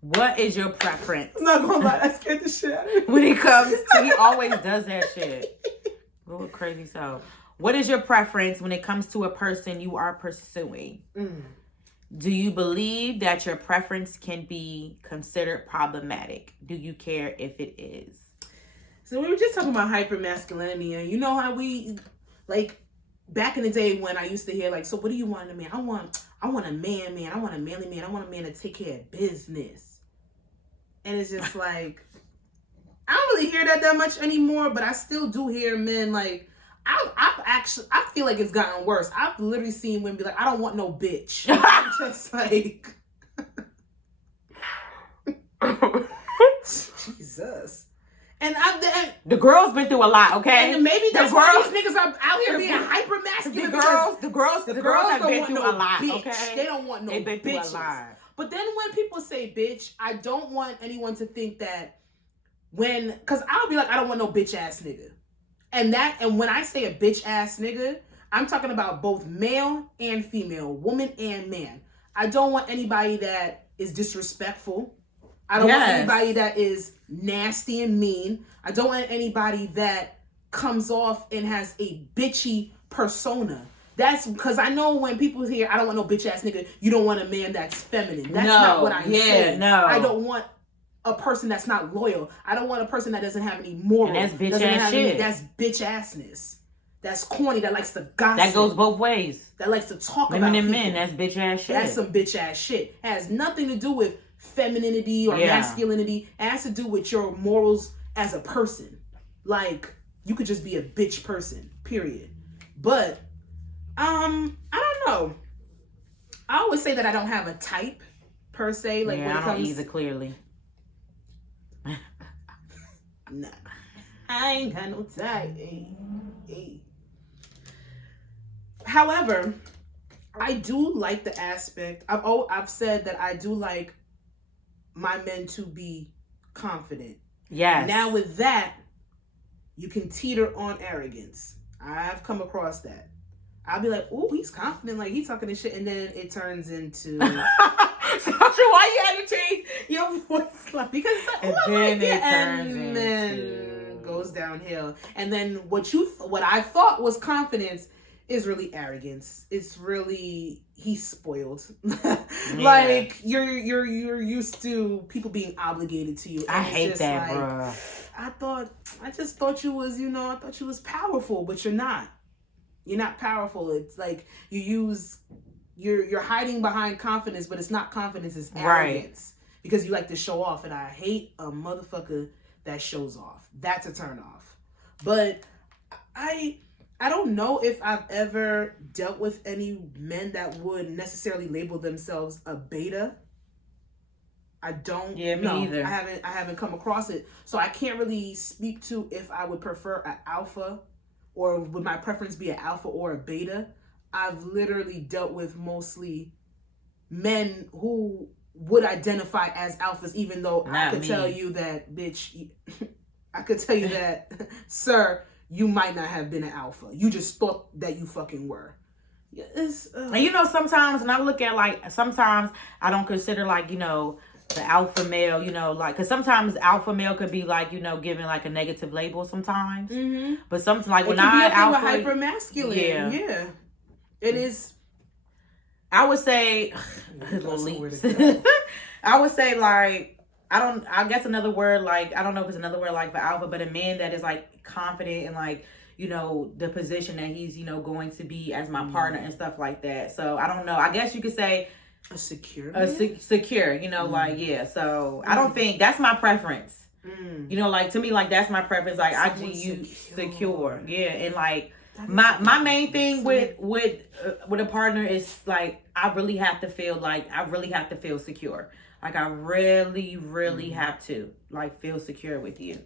What is your preference? I'm not gonna lie, that scared the shit out of me. When it comes to, he always does that shit. A little crazy. So, what is your preference when it comes to a person you are pursuing? Do you believe that your preference can be considered problematic? Do you care if it is? So we were just talking about hypermasculinity, and you know how we, like, back in the day when I used to hear, like, so what do you want in a man? I want a man. I want a manly man. I want a man to take care of business. And it's just like, I don't really hear that much anymore, but I still do hear men like, I feel like it's gotten worse. I've literally seen women be like, I don't want no bitch. I'm just like, Jesus. And the girls been through a lot, okay? And maybe that's why these niggas are out here being hyper masculine. The girls have been through a lot, bitch. Okay? They don't want no They've been bitches. Through a lot. But then when people say bitch, I don't want anyone to think that because I'll be like, I don't want no bitch ass nigga. And when I say a bitch ass nigga, I'm talking about both male and female, woman and man. I don't want anybody that is disrespectful. I don't want anybody that is nasty and mean. I don't want anybody that comes off and has a bitchy persona. That's because I know when people hear, I don't want no bitch ass nigga, you don't want a man that's feminine. That's not what I'm saying. No. I don't want a person that's not loyal. I don't want a person that doesn't have any morals. And that's bitch ass shit. That's bitch assness. That's corny. That likes to gossip. That goes both ways. That likes to talk Women about and people. men. That's bitch ass shit. That's some bitch ass shit. It has nothing to do with femininity or masculinity. It has to do with your morals as a person. Like, you could just be a bitch person, period. But I don't know. I always say that I don't have a type per se. Like, when it comes, I don't either, clearly. Nah, I ain't got no type. Hey. However, I do like the aspect. I've said that I do like my men to be confident. Yes. Now with that, you can teeter on arrogance. I've come across that. I'll be like, "Ooh, he's confident, like he's talking this shit," and then it turns into. So why you had to change your voice? Like, because then goes downhill, and then what I thought was confidence is really arrogance. It's really he's spoiled. Like you're used to people being obligated to you. I hate that, like, bro. I just thought you was, I thought you was powerful, but you're not. You're not powerful. It's like you're hiding behind confidence, but it's not confidence, it's arrogance. Right. Because you like to show off, and I hate a motherfucker that shows off. That's a turn off. But I don't know if I've ever dealt with any men that would necessarily label themselves a beta. I don't. Yeah, me either. I haven't come across it, so I can't really speak to if I would prefer an alpha, or would my preference be an alpha or a beta. I've literally dealt with mostly men who would identify as alphas, even though I could tell you that, bitch. I could tell you that, sir. You might not have been an alpha. You just thought that you fucking were. And sometimes when I look at, like, sometimes I don't consider, like, the alpha male, like, because sometimes alpha male could be, like, giving, like, a negative label sometimes. Mm-hmm. But sometimes, like, when I alpha, hyper masculine. Yeah. It is. I would say, I would say, like, I guess another word, like, I don't know if it's another word like for alpha, but a man that is, like, confident and, like, the position that he's, going to be as my partner and stuff like that. So I don't know. I guess you could say a secure, secure, like, yeah. So I don't think that's my preference. Like, to me, like, that's my preference. Like, I use secure. Yeah. And, like, my main thing with a partner is, like, I really have to feel secure. Like, I really, really have to, like, feel secure with you.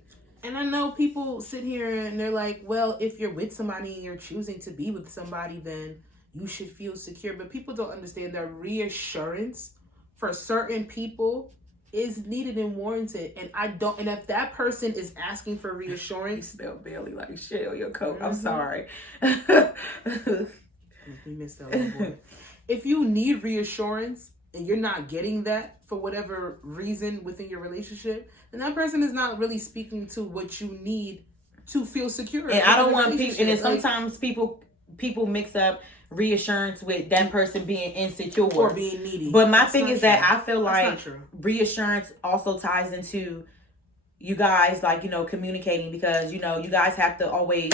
And I know people sit here and they're like, well, if you're with somebody and you're choosing to be with somebody, then you should feel secure. But people don't understand that reassurance for certain people is needed and warranted. And if that person is asking for reassurance. You smell Bailey like shit on your coat. I'm sorry. We missed that one, boy. If you need reassurance and you're not getting that for whatever reason within your relationship, then that person is not really speaking to what you need to feel secure. And I don't want people. And then sometimes people mix up reassurance with that person being insecure or being needy. But my thing is that I feel like reassurance also ties into you guys, like, you know, communicating, because, you know, you guys have to always,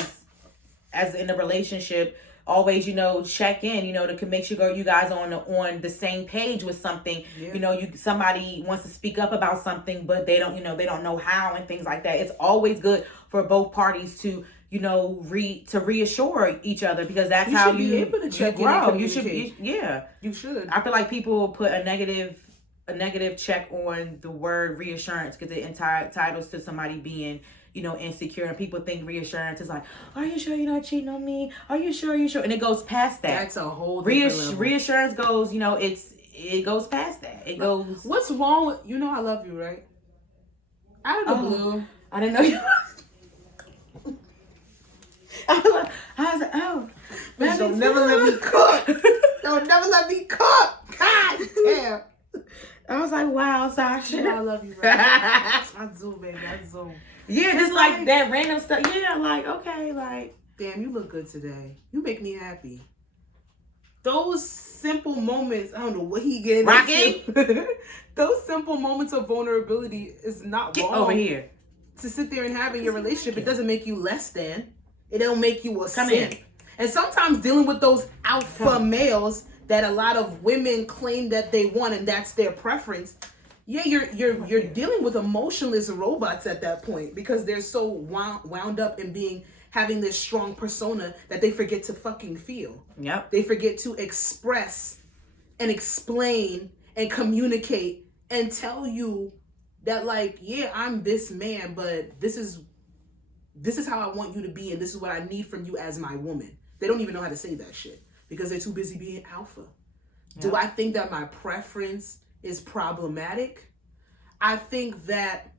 as in a relationship, always, you know, check in, you know, to make sure you guys are on the same page with something. Yeah. You know, somebody wants to speak up about something, but they don't, you know, they don't know how and things like that. It's always good for both parties to, you know, reassure each other, because that's how you be able to check grow. You should be, you should. I feel like people put a negative check on the word reassurance because it entitles to somebody being, you know, insecure, and people think reassurance is like, are you sure you're not cheating on me? Are you sure? And it goes past that. That's a whole different level. Reassurance goes, you know, it goes past that. It goes. What's wrong with, you know, I love you, right? Out of the blue. I didn't know you. I was like, oh. Don't never let me cook. Don't never let me cook. God damn. I was like, wow, Sasha. You know I love you, right? I do, baby. I do. Yeah, just like that random stuff. Yeah, like, okay, like. Damn, you look good today. You make me happy. Those simple moments, I don't know what he getting into. Those simple moments of vulnerability is not wrong. Over here. To sit there and have in your relationship, it doesn't make you less than. It don't make you a simp. And sometimes dealing with those alpha males that a lot of women claim that they want, and that's their preference. Yeah, you're dealing with emotionless robots at that point, because they're so wound up in having this strong persona that they forget to fucking feel. Yep. They forget to express and explain and communicate and tell you that, like, yeah, I'm this man, but this is how I want you to be, and this is what I need from you as my woman. They don't even know how to say that shit because they're too busy being alpha. Yep. Do I think that my preference is problematic? I think that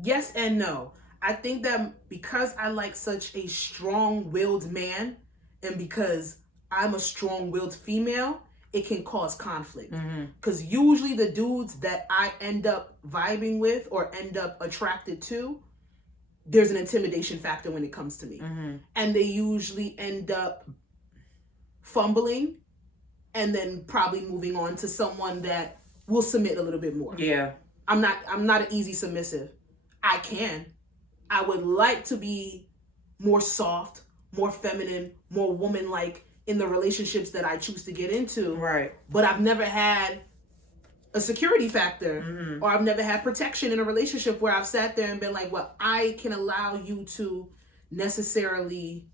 yes and no. I think that because I like such a strong-willed man, and because I'm a strong-willed female, it can cause conflict. Because usually the dudes that I end up vibing with or end up attracted to, there's an intimidation factor when it comes to me. And they usually end up fumbling and then probably moving on to someone that will submit a little bit more. Yeah. I'm not an easy submissive. I would like to be more soft, more feminine, more woman-like in the relationships that I choose to get into. Right. But I've never had a security factor, or I've never had protection in a relationship where I've sat there and been like, well, I can allow you to necessarily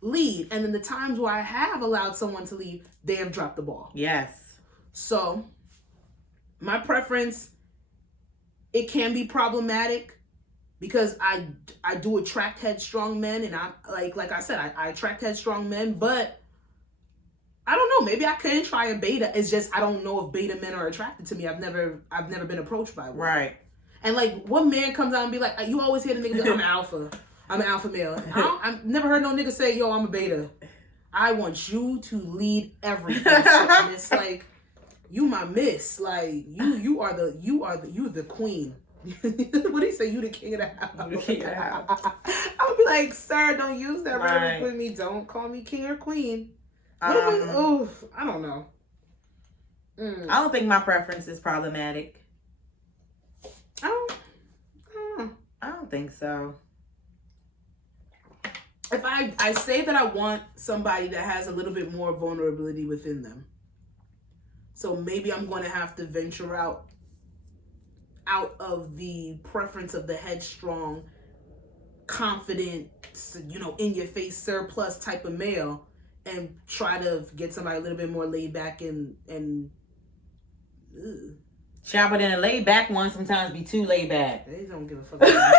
lead. And then the times where I have allowed someone to lead, they have dropped the ball. Yes. So my preference, it can be problematic because I do attract headstrong men, and I like I said, I attract headstrong men, but I don't know. Maybe I can try a beta. It's just I don't know if beta men are attracted to me. I've never been approached by one. Right. And like, what man comes out and be like, you always hear the nigga, I'm an alpha. I'm an alpha male. I've never heard no nigga say, yo, I'm a beta. I want you to lead everything. And it's like, you my miss. Like, you are the queen. What do you say? You the king of the house. You the king of the house. I would be like, sir, don't use that rhetoric with me. Don't call me king or queen. I don't know. I don't think my preference is problematic. I don't think so. If I say that I want somebody that has a little bit more vulnerability within them, so maybe I'm going to have to venture out of the preference of the headstrong, confident, in your face surplus type of male, and try to get somebody a little bit more laid back and but then a laid back one sometimes be too laid back. They don't give a fuck about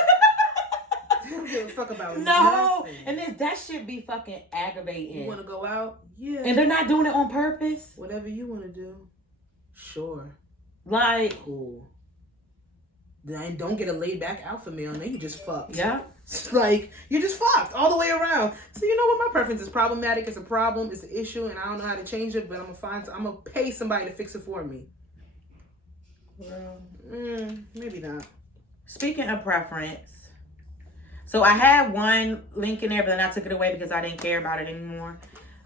They don't give a fuck about nothing. And then that shit be fucking aggravating. You want to go out? Yeah. And they're not doing it on purpose. Whatever you want to do. Sure. Like. Cool. Then don't get a laid back alpha male and then you just fucked. Yeah. Like, you're just fucked all the way around. So you know what? My preference is problematic. It's a problem. It's an issue, and I don't know how to change it. But I'm gonna pay somebody to fix it for me. Well, maybe not. Speaking of preference, So I had one link in there, but then I took it away because I didn't care about it anymore.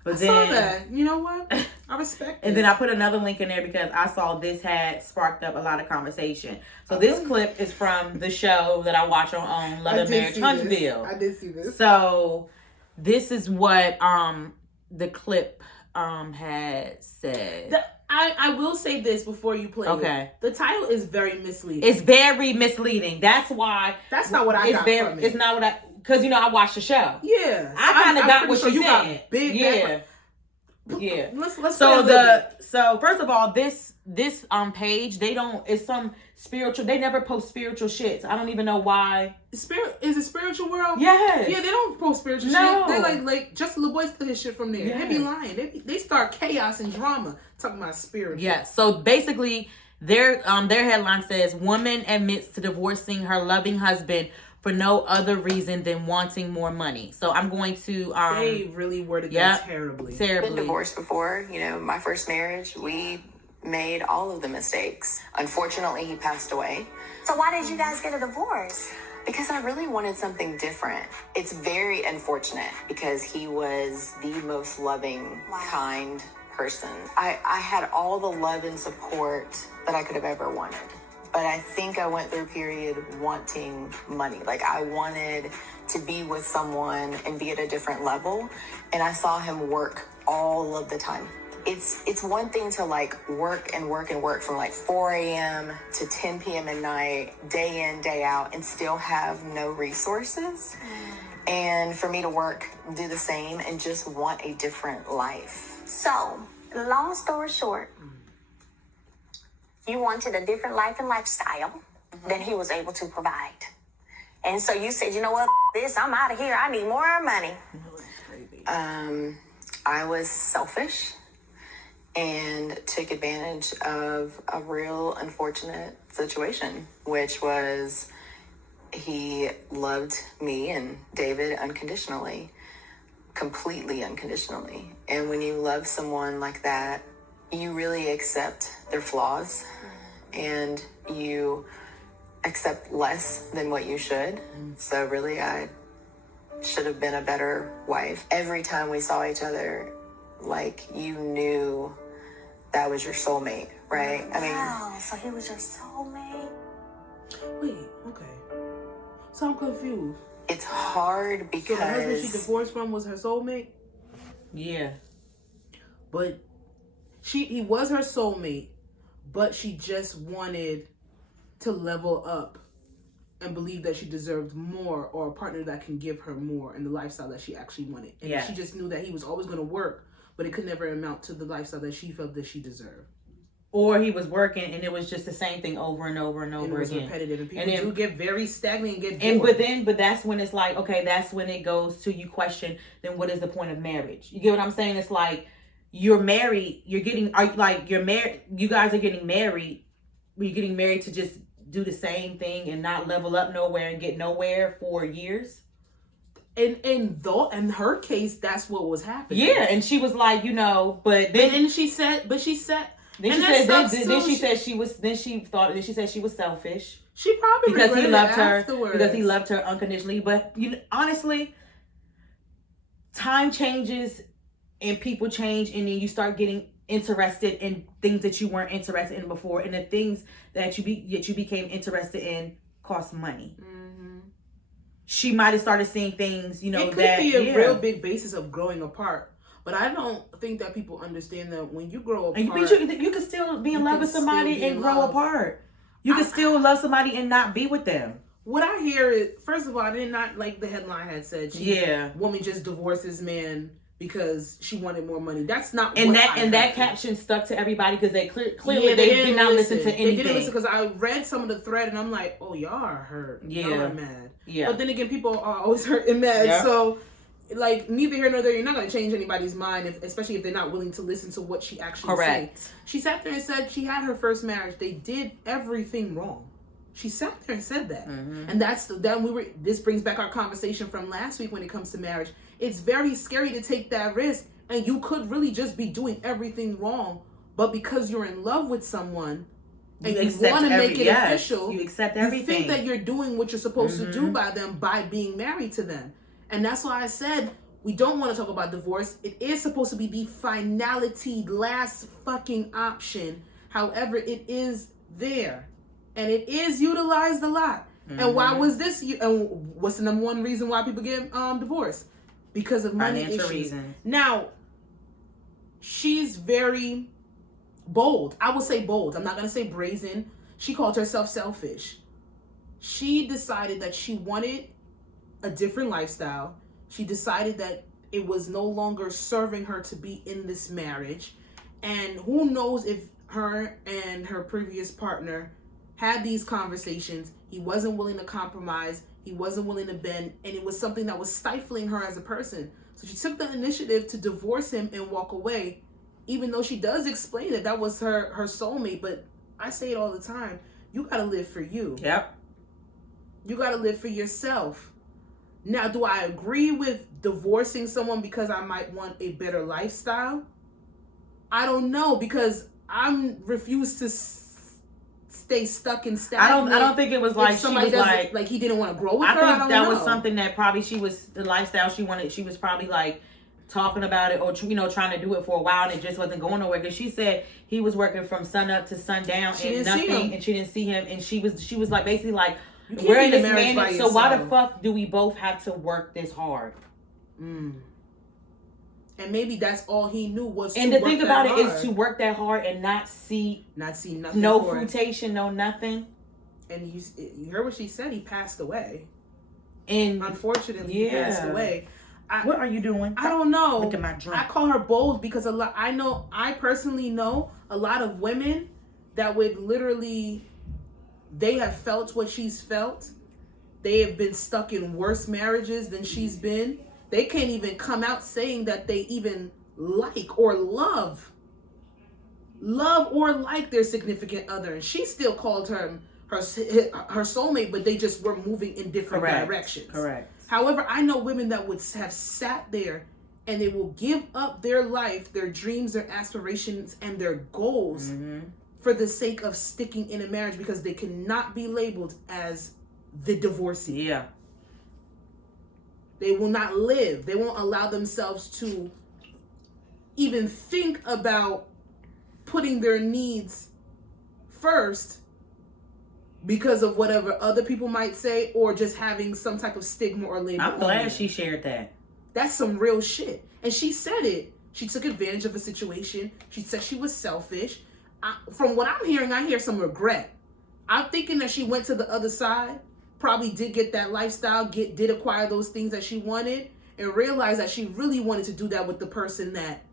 But I then, saw that. You know what? I respect it. And then I put another link in there because I saw this had sparked up a lot of conversation. So this clip is from the show that I watch on Love and Marriage Huntsville. I did see this. So this is what the clip had said. I will say this before you play it. The title is very misleading. It's very misleading. That's why. That's not what I got from it. It's not what I... Because, I watched the show. Yeah. I kind of got what she said. Yeah. Let's So first of all, this page, it's some spiritual, they never post spiritual shit. So I don't even know why. Is it spiritual world? Yes. Yeah, they don't post spiritual shit. They like just little boys put his shit from there. They be lying. They start chaos and drama talking about spiritual. Yeah. So basically their headline says, woman admits to divorcing her loving husband for no other reason than wanting more money. So I'm going to... they really worded that terribly. I've been divorced before. My first marriage, we made all of the mistakes. Unfortunately, he passed away. So why did you guys get a divorce? Because I really wanted something different. It's very unfortunate because he was the most loving, kind person. I had all the love and support that I could have ever wanted. But I think I went through a period wanting money. Like I wanted to be with someone and be at a different level. And I saw him work all of the time. It's one thing to like work and work and work from like 4 a.m. to 10 p.m. at night, day in, day out, and still have no resources. And for me to work, do the same, and just want a different life. So, long story short, you wanted a different life and lifestyle than he was able to provide. And so you said, you know what, this, I'm out of here. I need more money. I was selfish and took advantage of a real unfortunate situation, which was he loved me and David unconditionally, completely unconditionally. And when you love someone like that, you really accept their flaws and you accept less than what you should. So really, I should have been a better wife. Every time we saw each other, like you knew that was your soulmate, right? Wow, so he was your soulmate? Wait, okay. So I'm confused. It's hard because... So the husband she divorced from was her soulmate? Yeah. But he was her soulmate, but she just wanted to level up and believe that she deserved more, or a partner that can give her more in the lifestyle that she actually wanted. And she just knew that he was always going to work, but it could never amount to the lifestyle that she felt that she deserved. Or he was working and it was just the same thing over and over and over again. It was repetitive, and people do get very stagnant and get bored. But that's when it's like, okay, that's when it goes to you question, then what is the point of marriage? You get what I'm saying? It's like, you're married, you're married, you guys are getting married, you're getting married to just do the same thing and not level up nowhere and get nowhere for years. And in her case, that's what was happening. Yeah, and she was like, but then she said she said she was selfish. She probably because he loved her afterwards. Because he loved her unconditionally. But honestly, time changes and people change, and then you start getting interested in things that you weren't interested in before, and the things that you became interested in cost money. Mm-hmm. She might have started seeing things, it could be a real big basis of growing apart. But I don't think that people understand that when you grow apart, and you can still be in love with somebody and grow apart. You can still love somebody and not be with them. What I hear is, first of all, I did not like the headline had said. Woman just divorces man because she wanted more money. That's not that caption stuck to everybody because they clearly they did not listen to anything. They didn't listen because I read some of the thread and I'm like, oh, y'all are hurt. Yeah. Y'all are mad. Yeah. But then again, people are always hurt and mad. Yeah. So, like, neither here nor there, you're not going to change anybody's mind, especially if they're not willing to listen to what she actually said. She sat there and said she had her first marriage. They did everything wrong. She sat there and said that. Mm-hmm. And this brings back our conversation from last week when it comes to marriage. It's very scary to take that risk, and you could really just be doing everything wrong, but because you're in love with someone, and you want to make it official. You accept everything. You think that you're doing what you're supposed to do by them by being married to them. And that's why I said we don't want to talk about divorce. It is supposed to be the finality, last fucking option. However, it is there. And it is utilized a lot. And why was this? And what's the number one reason why people get divorced? Because of money Financial issues. reason. Now, she's very bold. I will say bold. I'm not going to say brazen. She called herself selfish. She decided that she wanted a different lifestyle. She decided that it was no longer serving her to be in this marriage. And who knows if her and her previous partner had these conversations. He wasn't willing to compromise. He wasn't willing to bend. And it was something that was stifling her as a person. So she took the initiative to divorce him and walk away. Even though she does explain that was her soulmate. But I say it all the time. You got to live for you. Yep. You got to live for yourself. Now, do I agree with divorcing someone because I might want a better lifestyle? I don't know, because I refuse to stay stuck and stagnant. I don't think it was like she was like he didn't want to grow with her. I think that was something that probably the lifestyle she wanted. She was probably like talking about it or trying to do it for a while, and it just wasn't going nowhere. Because she said he was working from sun up to sundown and nothing, and she didn't see him, and she was like basically like, we're in this marriage, so why the fuck do we both have to work this hard? And maybe that's all he knew was. And the thing about it is to work that hard and not see nothing, no fruitation, no nothing. And you heard what she said. He passed away, and unfortunately, he passed away. What are you doing? I don't know. Look at my drink. I call her bold because I personally know a lot of women that would literally, they have felt what she's felt. They have been stuck in worse marriages than she's been. They can't even come out saying that they even like or love or like their significant other. And she still called her soulmate, but they just were moving in different directions. Correct. However, I know women that would have sat there and they will give up their life, their dreams, their aspirations, and their goals for the sake of sticking in a marriage because they cannot be labeled as the divorcee. Yeah. They will not live. They won't allow themselves to even think about putting their needs first because of whatever other people might say or just having some type of stigma or label. I'm glad she shared that. That's some real shit. And she said it. She took advantage of a situation. She said she was selfish. From what I'm hearing, I hear some regret. I'm thinking that she went to the other side, probably did get that lifestyle, did acquire those things that she wanted, and realized that she really wanted to do that with the person that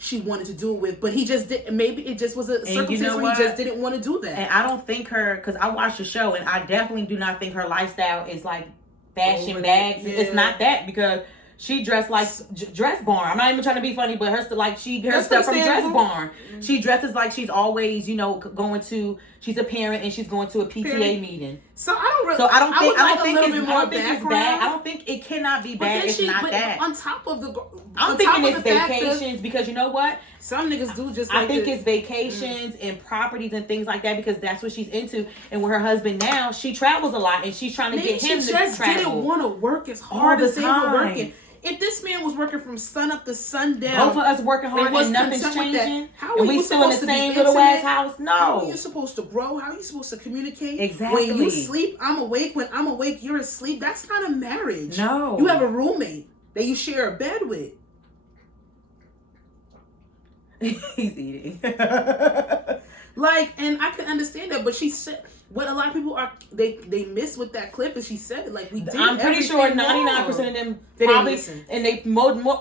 she wanted to do it with, but he just didn't. Maybe it just was a circumstance where he just didn't want to do that. And I don't think because I watched the show, and I definitely do not think her lifestyle is like fashion bags. Yeah. It's not that, because she dressed like Dress Barn. I'm not even trying to be funny, but her stuff from Dress Barn. Mm-hmm. She dresses like she's always, going to. She's a parent and she's going to a PTA meeting. So I don't think it's bad. I don't think it cannot be bad. It's not that. On top of the, I'm thinking it's vacations, because you know what? Some niggas do just. I think it's vacations and properties and things like that, because that's what she's into. And with her husband now, she travels a lot and she's trying to get him to travel. She just didn't want to work as hard as they were working. If this man was working from sun up to sundown, both of us working hard and nothing's changing, how are we still in the same little ass house? No. How are you supposed to grow? How are you supposed to communicate? Exactly. When you sleep, I'm awake. When I'm awake, you're asleep. That's not a marriage. No. You have a roommate that you share a bed with. He's eating. And I can understand that, but she said what a lot of people are they miss with that clip is she said it like we did. I'm pretty sure 99% of them probably, and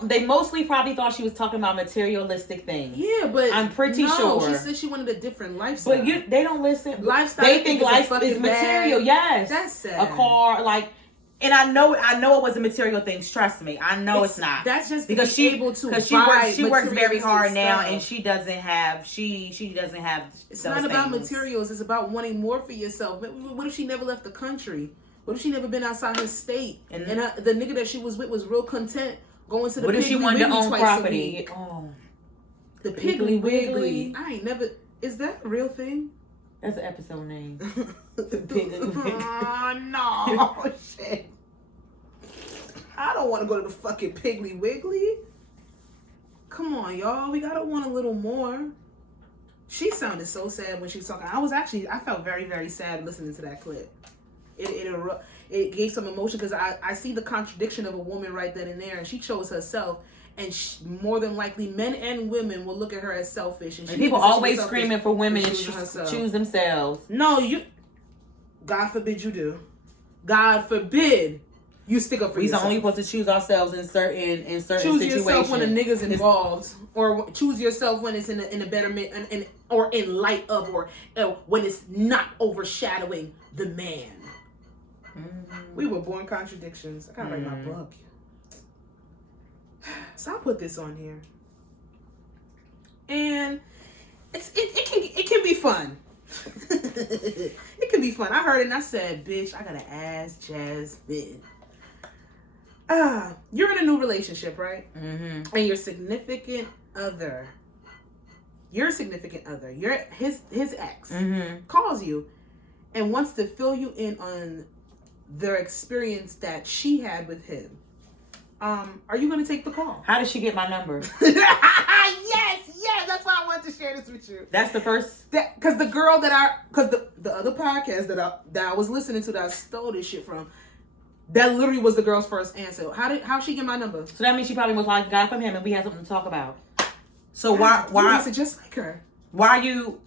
they mostly probably thought she was talking about materialistic things. Yeah, but I'm pretty sure she said she wanted a different lifestyle. But they don't listen. Lifestyle. They think life is material. Yes, that's sad. A car, and I know it was a material thing. Trust me, I know it's not. That's just because she works very hard now, and she doesn't have It's not about materials. It's about wanting more for yourself. What if she never left the country? What if she never been outside her state? And the nigga that she was with was real content going to the. What if she wanted to own property? Oh, the Piggly Wiggly. I ain't never. Is that a real thing? That's the episode name. Oh, no. Shit. I don't want to go to the fucking Piggly Wiggly. Come on, y'all. We gotta want a little more. She sounded so sad when she was talking. I felt very, very sad listening to that clip. It gave some emotion because I see the contradiction of a woman right then and there, and she chose herself. And more than likely, men and women will look at her as selfish. And people always screaming for women to choose themselves. No, God forbid you do. God forbid you stick up for yourself. We're only supposed to choose ourselves in certain choose situations. Choose yourself when a nigga's involved, or choose yourself when it's in a betterment, or in light of, or when it's not overshadowing the man. Mm-hmm. We were born contradictions. I gotta write my book. So I'll put this on here, and it can be fun. It can be fun. I heard it and I said, "Bitch, I gotta ask Jasmine." You're in a new relationship, right? Mm-hmm. And your significant other, his ex, calls you and wants to fill you in on their experience that she had with him. Are you going to take the call? How did she get my number? Yes, that's why I wanted to share this with you. That's the first. Because the other podcast that I was listening to that I stole this shit from, that literally was the girl's first answer. How she get my number? So that means she probably was like, got from him and we had something to talk about. So why is it just like her? Why you?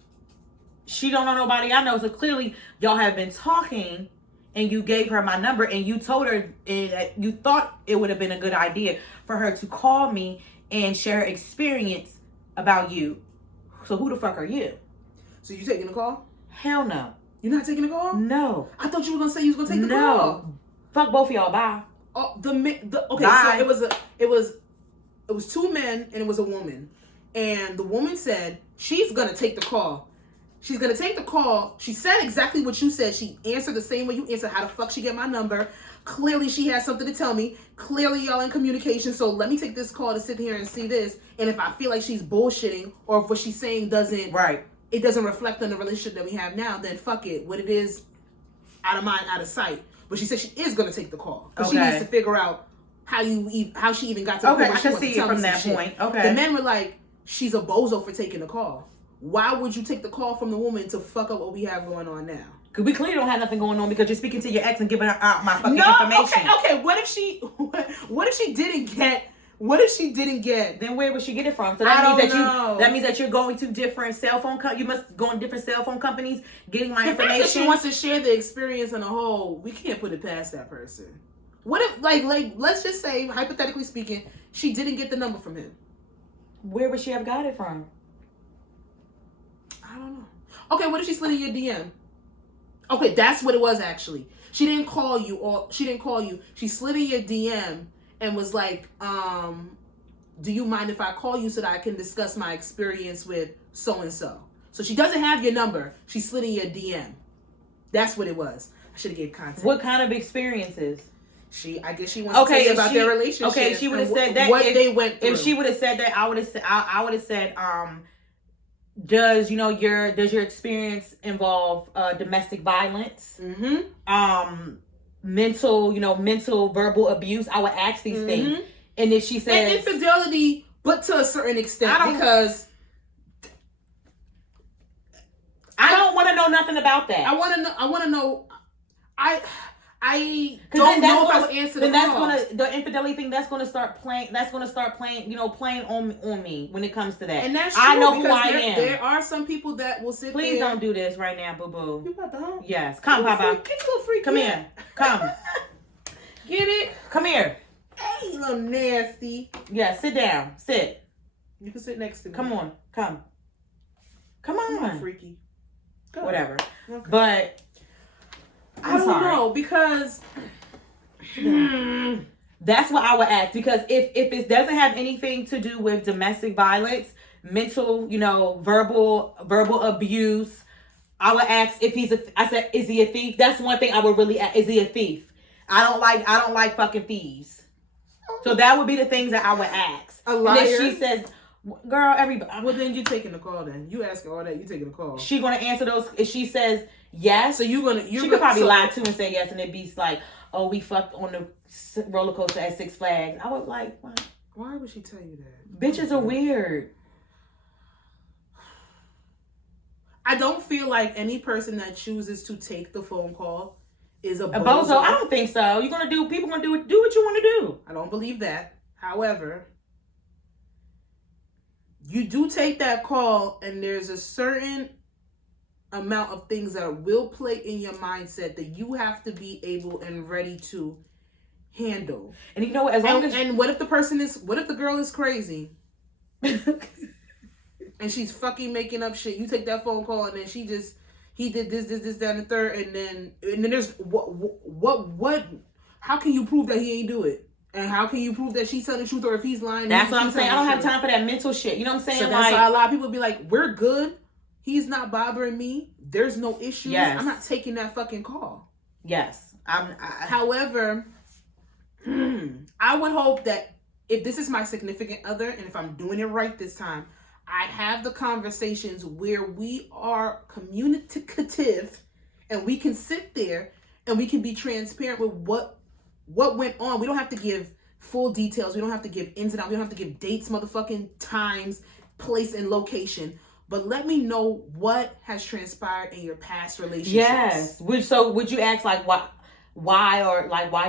She don't know nobody I know. So clearly y'all have been talking. And you gave her my number and you told her you thought it would have been a good idea for her to call me and share her experience about you. So who the fuck are you? So you taking the call? Hell no. You're not taking the call? No. I thought you were gonna say you was gonna take the call. Fuck both of y'all. Bye. Oh, okay. Bye. So it was two men and it was a woman, and the woman said she's gonna take the call. She's going to take the call. She said exactly what you said. She answered the same way you answered. How the fuck she get my number? Clearly she has something to tell me. Clearly y'all in communication. So let me take this call to sit here and see this. And if I feel like she's bullshitting or if what she's saying doesn't reflect on the relationship that we have now, then fuck it. What it is, out of mind, out of sight. But she said she is going to take the call. Because she needs to figure out how she even got to the point. I can see it from that point. Okay. The men were like, she's a bozo for taking the call. Why would you take the call from the woman to fuck up what we have going on now? Because we clearly don't have nothing going on because you're speaking to your ex and giving her out my fucking information. Okay. What if she didn't get? Then where would she get it from? So that means that you're going to different cell phone you must go on different cell phone companies getting my information. If she wants to share the experience in a whole, we can't put it past that person. What if like let's just say, hypothetically speaking, she didn't get the number from him? Where would she have got it from? I don't know. Okay, what if she slid in your DM? Okay, that's what it was actually. She didn't call you. She slid in your DM and was like, do you mind if I call you so that I can discuss my experience with so-and-so? So she doesn't have your number. She slid in your DM. That's what it was. I should have gave context. What kind of experiences? I guess she wants to tell you about their relationship. Okay, she would have said that. They went through. If she would have said that, I would have said, does your experience involve domestic violence? Mm-hmm. Mental verbal abuse? I would ask these things. And if she says and infidelity, but to a certain extent, because I don't want to know nothing about that. I want to know. I don't know if I would answer the call. The infidelity thing. That's gonna start playing. Playing on me when it comes to that. And that's true. I know who I am. There are some people that will sit. Please don't do this right now, boo boo. You about to home? Yes, come, Papa. Get a little freaky. Come here. Come. Get it? Come here. Hey, you little nasty. Yeah, sit down. Sit. You can sit next to me. Come on. Come on. Freaky. Go. Whatever. Okay. But I don't know because that's what I would ask, because if it doesn't have anything to do with domestic violence, mental, verbal abuse, I would ask if is he a thief? That's one thing I would really ask. Is he a thief? I don't like fucking thieves. So that would be the things that I would ask. A liar. And if she says, Girl, everybody. Well, then you taking the call. Then you asking all that. You taking the call. She gonna answer those if she says yes. So she could probably lie too and say yes, and it be like, oh, we fucked on the roller coaster at Six Flags. I was like, what? Why would she tell you that? Bitches are weird. I don't feel like any person that chooses to take the phone call is a bozo. bozo. I don't think so. People gonna do what you want to do. I don't believe that. However, you do take that call, and there's a certain amount of things that will play in your mindset that you have to be able and ready to handle. And you know what? And what if the girl is crazy? And she's fucking making up shit. You take that phone call, and then he did this, that, and the third, and then there's what? How can you prove that he ain't do it? And how can you prove that she's telling the truth, or if he's lying? That's what I'm saying. I don't have time for that mental shit. You know what I'm saying? So that's why a lot of people be like, "We're good. He's not bothering me. There's no issues. Yes. I'm not taking that fucking call." Yes. However, I would hope that if this is my significant other, and if I'm doing it right this time, I have the conversations where we are communicative, and we can sit there and we can be transparent with what went on. We don't have to give full details. We don't have to give ins and outs. We don't have to give dates, motherfucking times, place, and location. But let me know what has transpired in your past relationships. Yes. Would you ask like why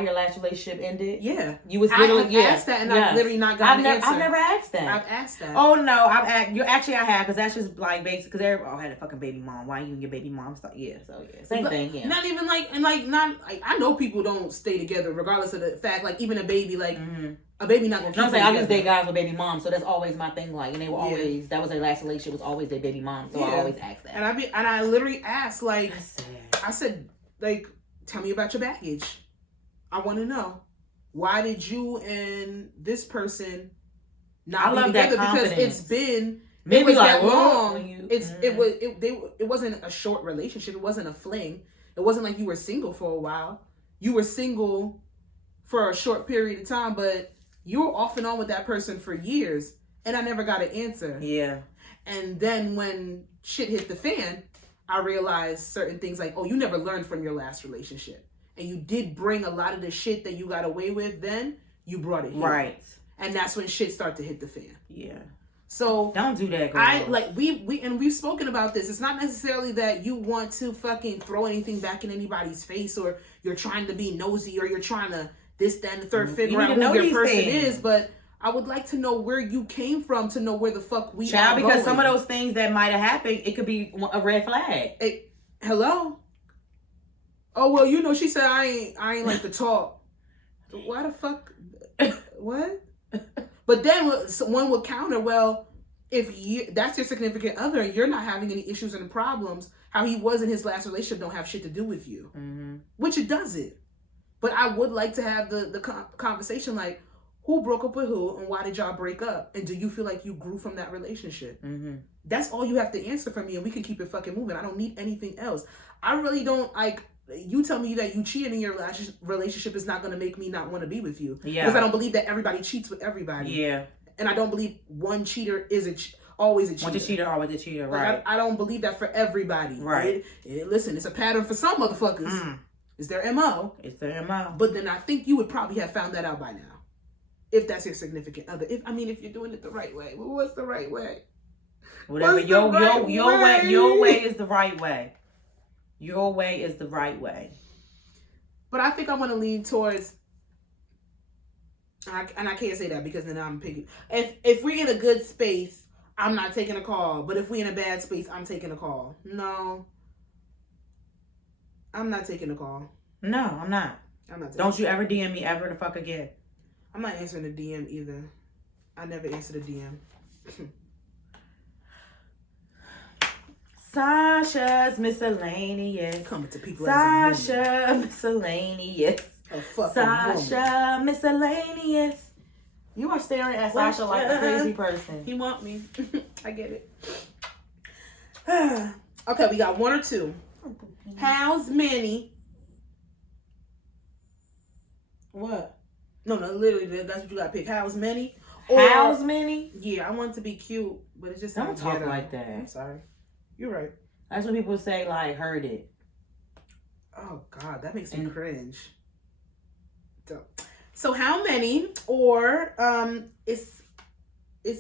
your last relationship ended? Yeah. You was literally asked that, and I've literally not gotten an answer. I've never asked that. I've asked that. Oh no, I've asked. I have, because that's just like basic. Because everybody had a fucking baby mom. Why you and your baby mom? So yeah, same thing. Yeah. Not even I know people don't stay together regardless of the fact. Like even a baby, a baby not gonna. I'm saying I just date guys with baby moms, so that's always my thing. Like, and they were always that was their last relationship, was always their baby mom. So I always ask that. And I literally asked, like, I said, like, tell me about your baggage. I want to know, why did you and this person not be together? Because it's been maybe like that long. It wasn't a short relationship. It wasn't a fling. It wasn't like you were single for a while. You were single for a short period of time, but you were off and on with that person for years, and I never got an answer. Yeah. And then when shit hit the fan, I realized certain things like, oh, you never learned from your last relationship. And you did bring a lot of the shit that you got away with then, you brought it here. Right. And that's when shit started to hit the fan. Yeah. So don't do that, girl. We've spoken about this. It's not necessarily that you want to fucking throw anything back in anybody's face, or you're trying to be nosy, or you're trying to this, that, and the third figure out who your person is, but I would like to know where you came from to know where the fuck we are because going. Some of those things that might have happened, it could be a red flag. Hello? Oh, well, she said I ain't like to talk. Why the fuck? What? But then one would counter, well, if that's your significant other and you're not having any issues and problems, how he was in his last relationship don't have shit to do with you. Mm-hmm. Which it doesn't. But I would like to have the conversation like, who broke up with who and why did y'all break up? And do you feel like you grew from that relationship? Mm-hmm. That's all you have to answer for me, and we can keep it fucking moving. I don't need anything else. I really don't you tell me that you cheated in your last relationship is not going to make me not want to be with you. Yeah. Because I don't believe that everybody cheats with everybody. Yeah. And I don't believe one cheater is always a cheater. One's a cheater, always a cheater, right. I don't believe that for everybody. Right. Listen, it's a pattern for some motherfuckers. Mm. It's their MO. It's their MO. But then I think you would probably have found that out by now. If that's your significant other. If you're doing it the right way. Well, what's the right way? Whatever. Your way is the right way. Your way is the right way. But I think I want to lean towards, and I can't say that because then I'm picking. If we're in a good space, I'm not taking a call. But if we're in a bad space, I'm taking a call. No. I'm not taking a call. No, I'm not. Don't you ever DM me ever the fuck again. I'm not answering the DM either. I never answer the DM. Sasha's miscellaneous. Coming to people Sasha miscellaneous. Sasha woman. Miscellaneous. You are staring at Sasha like a crazy person. He want me. I get it. Okay, we got one or two. How's many? What? No, literally, that's what you got to pick. How's many House many? Yeah, I want it to be cute, but it just Don't talk ghetto. like that. I'm sorry. You're right. That's when people say, like, heard it. Oh, God, that makes me cringe. So how many, or it's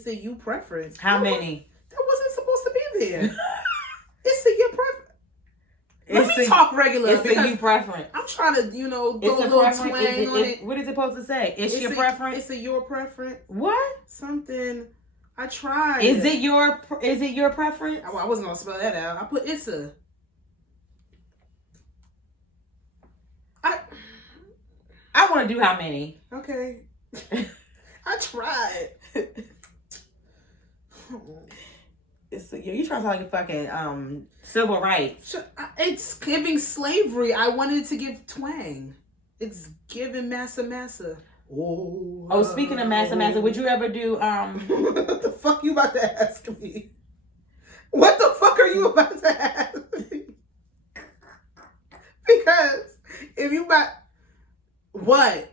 a you preference. How many? That wasn't supposed to be there. It's a you preference. Let me a, talk regular. It's a you preference. I'm trying to, you know, It's go a a little preference. twang on it. What is it supposed to say? It's your preference? It's a your preference. What? Something. I tried. Is it your preference? I wasn't going to spell that out. I put it's a. I want to do how many? Okay. I tried. You trying to talk your fucking civil rights. It's giving slavery. I wanted to give twang. It's giving massa. Oh, speaking of massa, would you ever do What the fuck you about to ask me? What the fuck are you about to ask me? Because if you about what?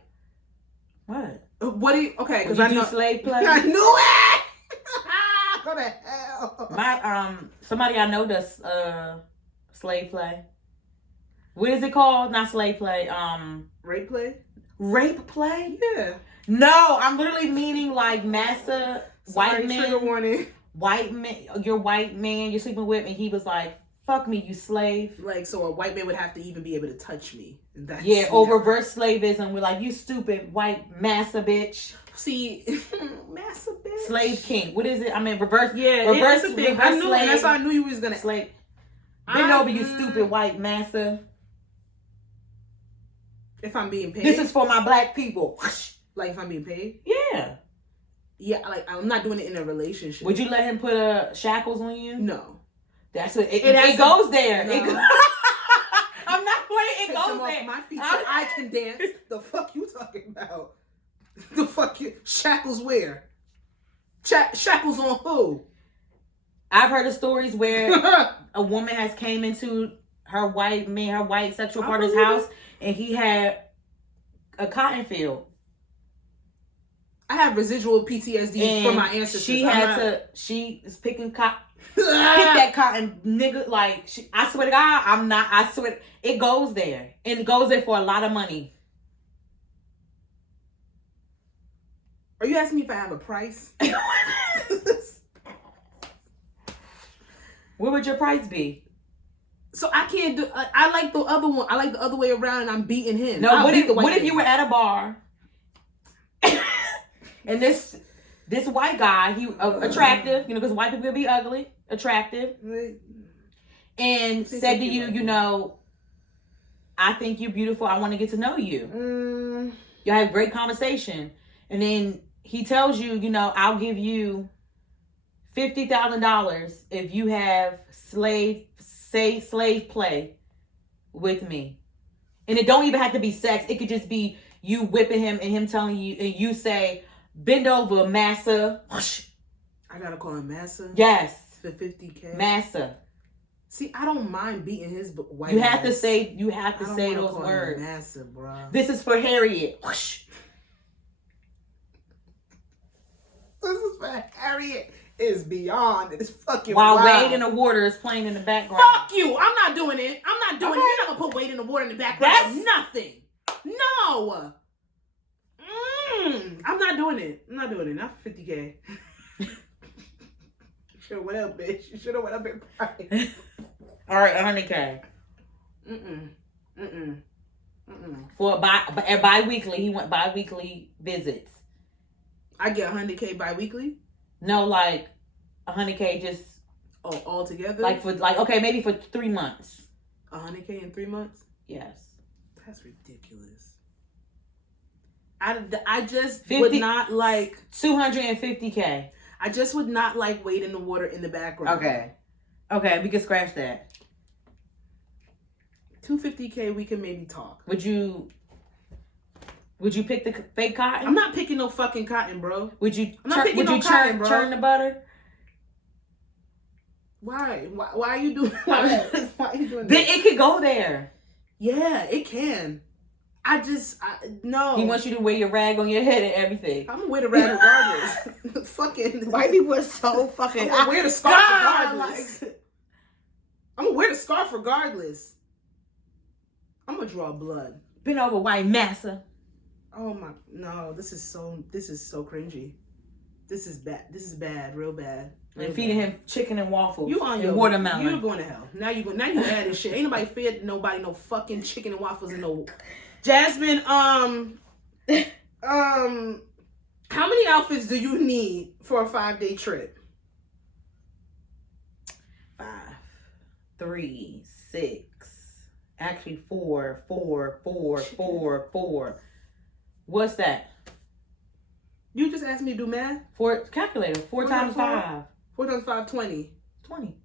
What do you okay, because I know slave play. I knew it. Go to hell. My somebody I know does slave play. What is it called? Not slave play. Rape play? Rape play? Yeah. No, I'm literally meaning like massa white men. Trigger warning. White man, your white man you're sleeping with, and he was like, "Fuck me, you slave." Like, so a white man would have to even be able to touch me. That's Reverse slavism. We're like, you stupid white massa bitch. See, massa bitch. Slave king. What is it? I mean, reverse. Yeah, reverse. It's a big. Reverse I knew, slave. that's why I knew you was gonna slave. Bend over, you stupid white massa. If I'm being paid. This is for my black people. Like if I'm being paid. Yeah. Yeah, like I'm not doing it in a relationship. Would you let him put shackles on you? No. That's what it goes there. No. I'm not playing. It goes there. Off my feet so I can dance. The fuck you talking about? The fuck you shackles where? Shackles on who? I've heard of stories where a woman has came into her white sexual partner's house, and he had a cotton field. I have residual PTSD from my ancestors. She is picking cotton. Pick that cotton, nigga. Like, I swear to God, I'm not. I swear, it goes there. And it goes there for a lot of money. Are you asking me if I have a price? What would your price be? So I can't do. I like the other one. I like the other way around, and I'm beating him. No, what if you were at a bar, and this white guy, he attractive, you know, because white people will be ugly, attractive, and said to you, you know, I think you're beautiful. I want to get to know you. You'll have great conversation, and then he tells you, you know, I'll give you $50,000 if you have slave play with me. And it don't even have to be sex. It could just be you whipping him and him telling you, and you say, bend over, massa. I gotta call him massa? Yes. For $50K? Massa. See, I don't mind beating his white You ass. have to say those words. Massa, bro. This is for Harriet. This is for Harriet. Is beyond. It's fucking While wild. Wade in the Water is playing in the background. Fuck you. I'm not doing it. I'm not doing it. You're not going to put Wade in the Water in the background. That's nothing. No. I'm not doing it. I'm not doing it. Not for $50K. You should have went up, bitch. You should have went up in price. All right, $100K. For bi-weekly. He went bi-weekly visits. I get $100K bi-weekly? No, like $100K just all together. Okay, maybe for 3 months. $100K in 3 months? Yes. That's ridiculous. I just would not like $250K. I just would not like Wade in the Water in the background. Okay, we can scratch that. $250K, we can maybe talk. Would you pick the fake cotton? I'm not picking no fucking cotton, bro. Would you? I'm not picking no cotton, bro. Churn the butter? Why? Why are you doing? Why are you doing that? It could go there. Yeah, it can. No. He wants you to wear your rag on your head and everything. I'm gonna wear the rag regardless. Fucking White people are so fucking. I'm gonna wear the scarf regardless. I'm gonna wear the scarf regardless. I'm gonna draw blood. Been over white massa. Oh my, no, this is so cringy. This is bad. This is bad, real bad. And feeding him chicken and waffles. You on and your watermelon. You're going to hell. Now you adding shit. Ain't nobody fed nobody no fucking chicken and waffles and no. Jasmine, how many outfits do you need for a 5-day trip? 5, 3, 6. Actually 4. What's that? You just asked me to do math? Calculator. 4 times 5. 4 times 5, 20. 20.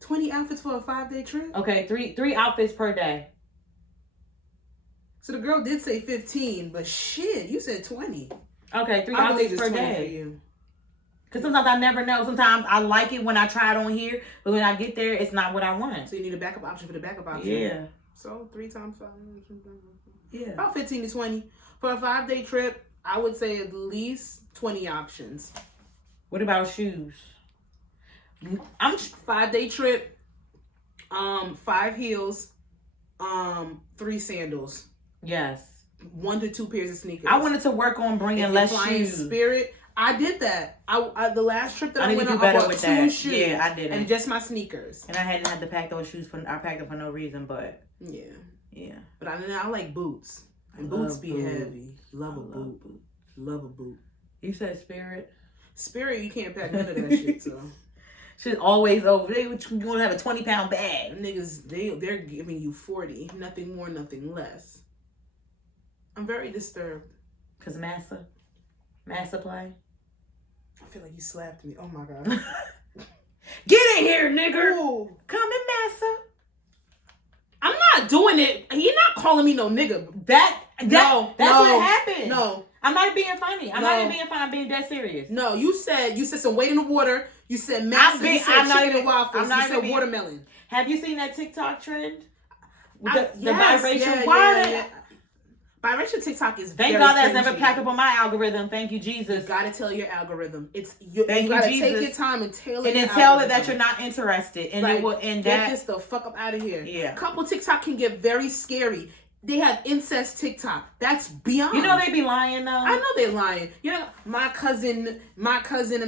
20 outfits for a 5-day trip? Okay, three outfits per day. So the girl did say 15, but shit, you said 20. Okay, 3 I believe outfits it's per 20 day. for you. Because sometimes I never know. Sometimes I like it when I try it on here, but when I get there, it's not what I want. So you need a backup option for the backup option. Yeah. So 3 times 5. Yeah. About 15 to 20. For a 5-day trip, I would say at least 20 options. What about shoes? 5-day trip, 5 heels, 3 sandals. Yes. 1 to 2 pairs of sneakers. I wanted to work on bringing if less you're flying shoes. Spirit, I did that. I the last trip that I need went to on, do better I bought with 2 that. shoes. Yeah, I didn't. And just my sneakers. And I hadn't had to pack those shoes I packed them for no reason, but yeah. But I like boots. And boots be heavy. Love a boot. Love a boot. You said Spirit? Spirit, you can't pack none of that shit, so. Shit always over. They want to have a 20-pound bag. Niggas, they're giving you 40. Nothing more, nothing less. I'm very disturbed. Cause massa play. I feel like you slapped me. Oh my god. Get in here, nigger. Ooh. Come in, massa. I'm not doing it. You're not calling me no nigga. That's what happened. No. I'm not being funny. I'm not even being funny. I'm being dead serious. No, you said some weight in the water. You said massa. You said chicken and waffles. You said watermelon. Have you seen that TikTok trend? With the Yes, biracial? Biracial TikTok is Thank very God that's cringy. never packed up on my algorithm. Thank you, Jesus. You gotta tell your algorithm. You Thank gotta you, take Jesus. your time and tailor And your then tell it algorithm. that you're not interested. And Like, it will end get that. this the fuck up out of here. Yeah. Couple TikTok can get very scary. They have incest TikTok. That's beyond. You know they be lying though. I know they're lying. You know, my cousin, and my cousin.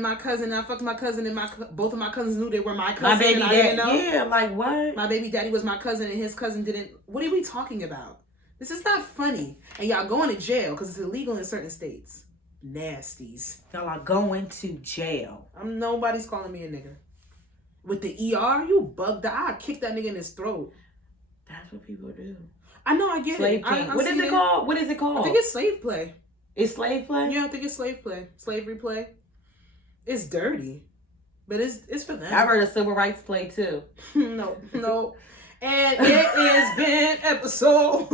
I fucked my cousin, and both of my cousins knew they were my cousin. My baby and I didn't daddy. know. Yeah, like what? My baby daddy was my cousin, and his cousin didn't. What are we talking about? This is not funny. And y'all going to jail because it's illegal in certain states. Nasties. Y'all are going to jail. Nobody's calling me a nigga. With the ER, you bugged out. I kick that nigga in his throat. That's what people do. I know, I get Slave it. king. What is it called? What is it called? I think it's slave play. It's slave play? Yeah, I think it's slave play. Slavery play. It's dirty. But it's for them. I've heard of civil rights play too. No. And it has been episode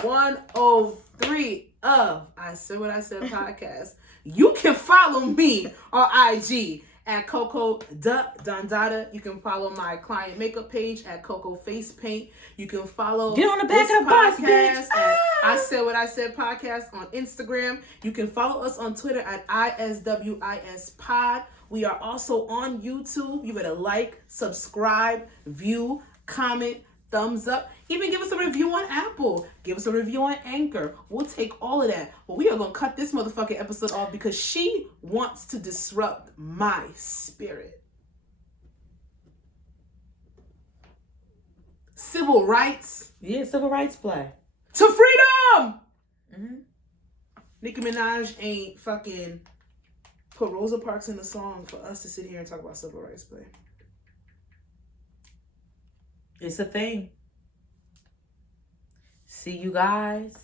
103 of I Said What I Said podcast. You can follow me on IG at Coco Dondada. You can follow my client makeup page at Coco Face Paint. You can follow Get on the back of the bus, bitch. at I Said What I Said podcast on Instagram. You can follow us on Twitter at ISWIS Pod. We are also on YouTube. You better like, subscribe, view, comment, thumbs up. Even give us a review on Apple. Give us a review on Anchor. We'll take all of that. But we are going to cut this motherfucking episode off because she wants to disrupt my spirit. Civil rights. Yeah, civil rights play. To freedom! Mm-hmm. Nicki Minaj ain't fucking put Rosa Parks in the song for us to sit here and talk about civil rights play. It's a thing. See you guys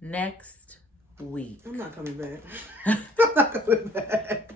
next week. I'm not coming back. I'm not coming back.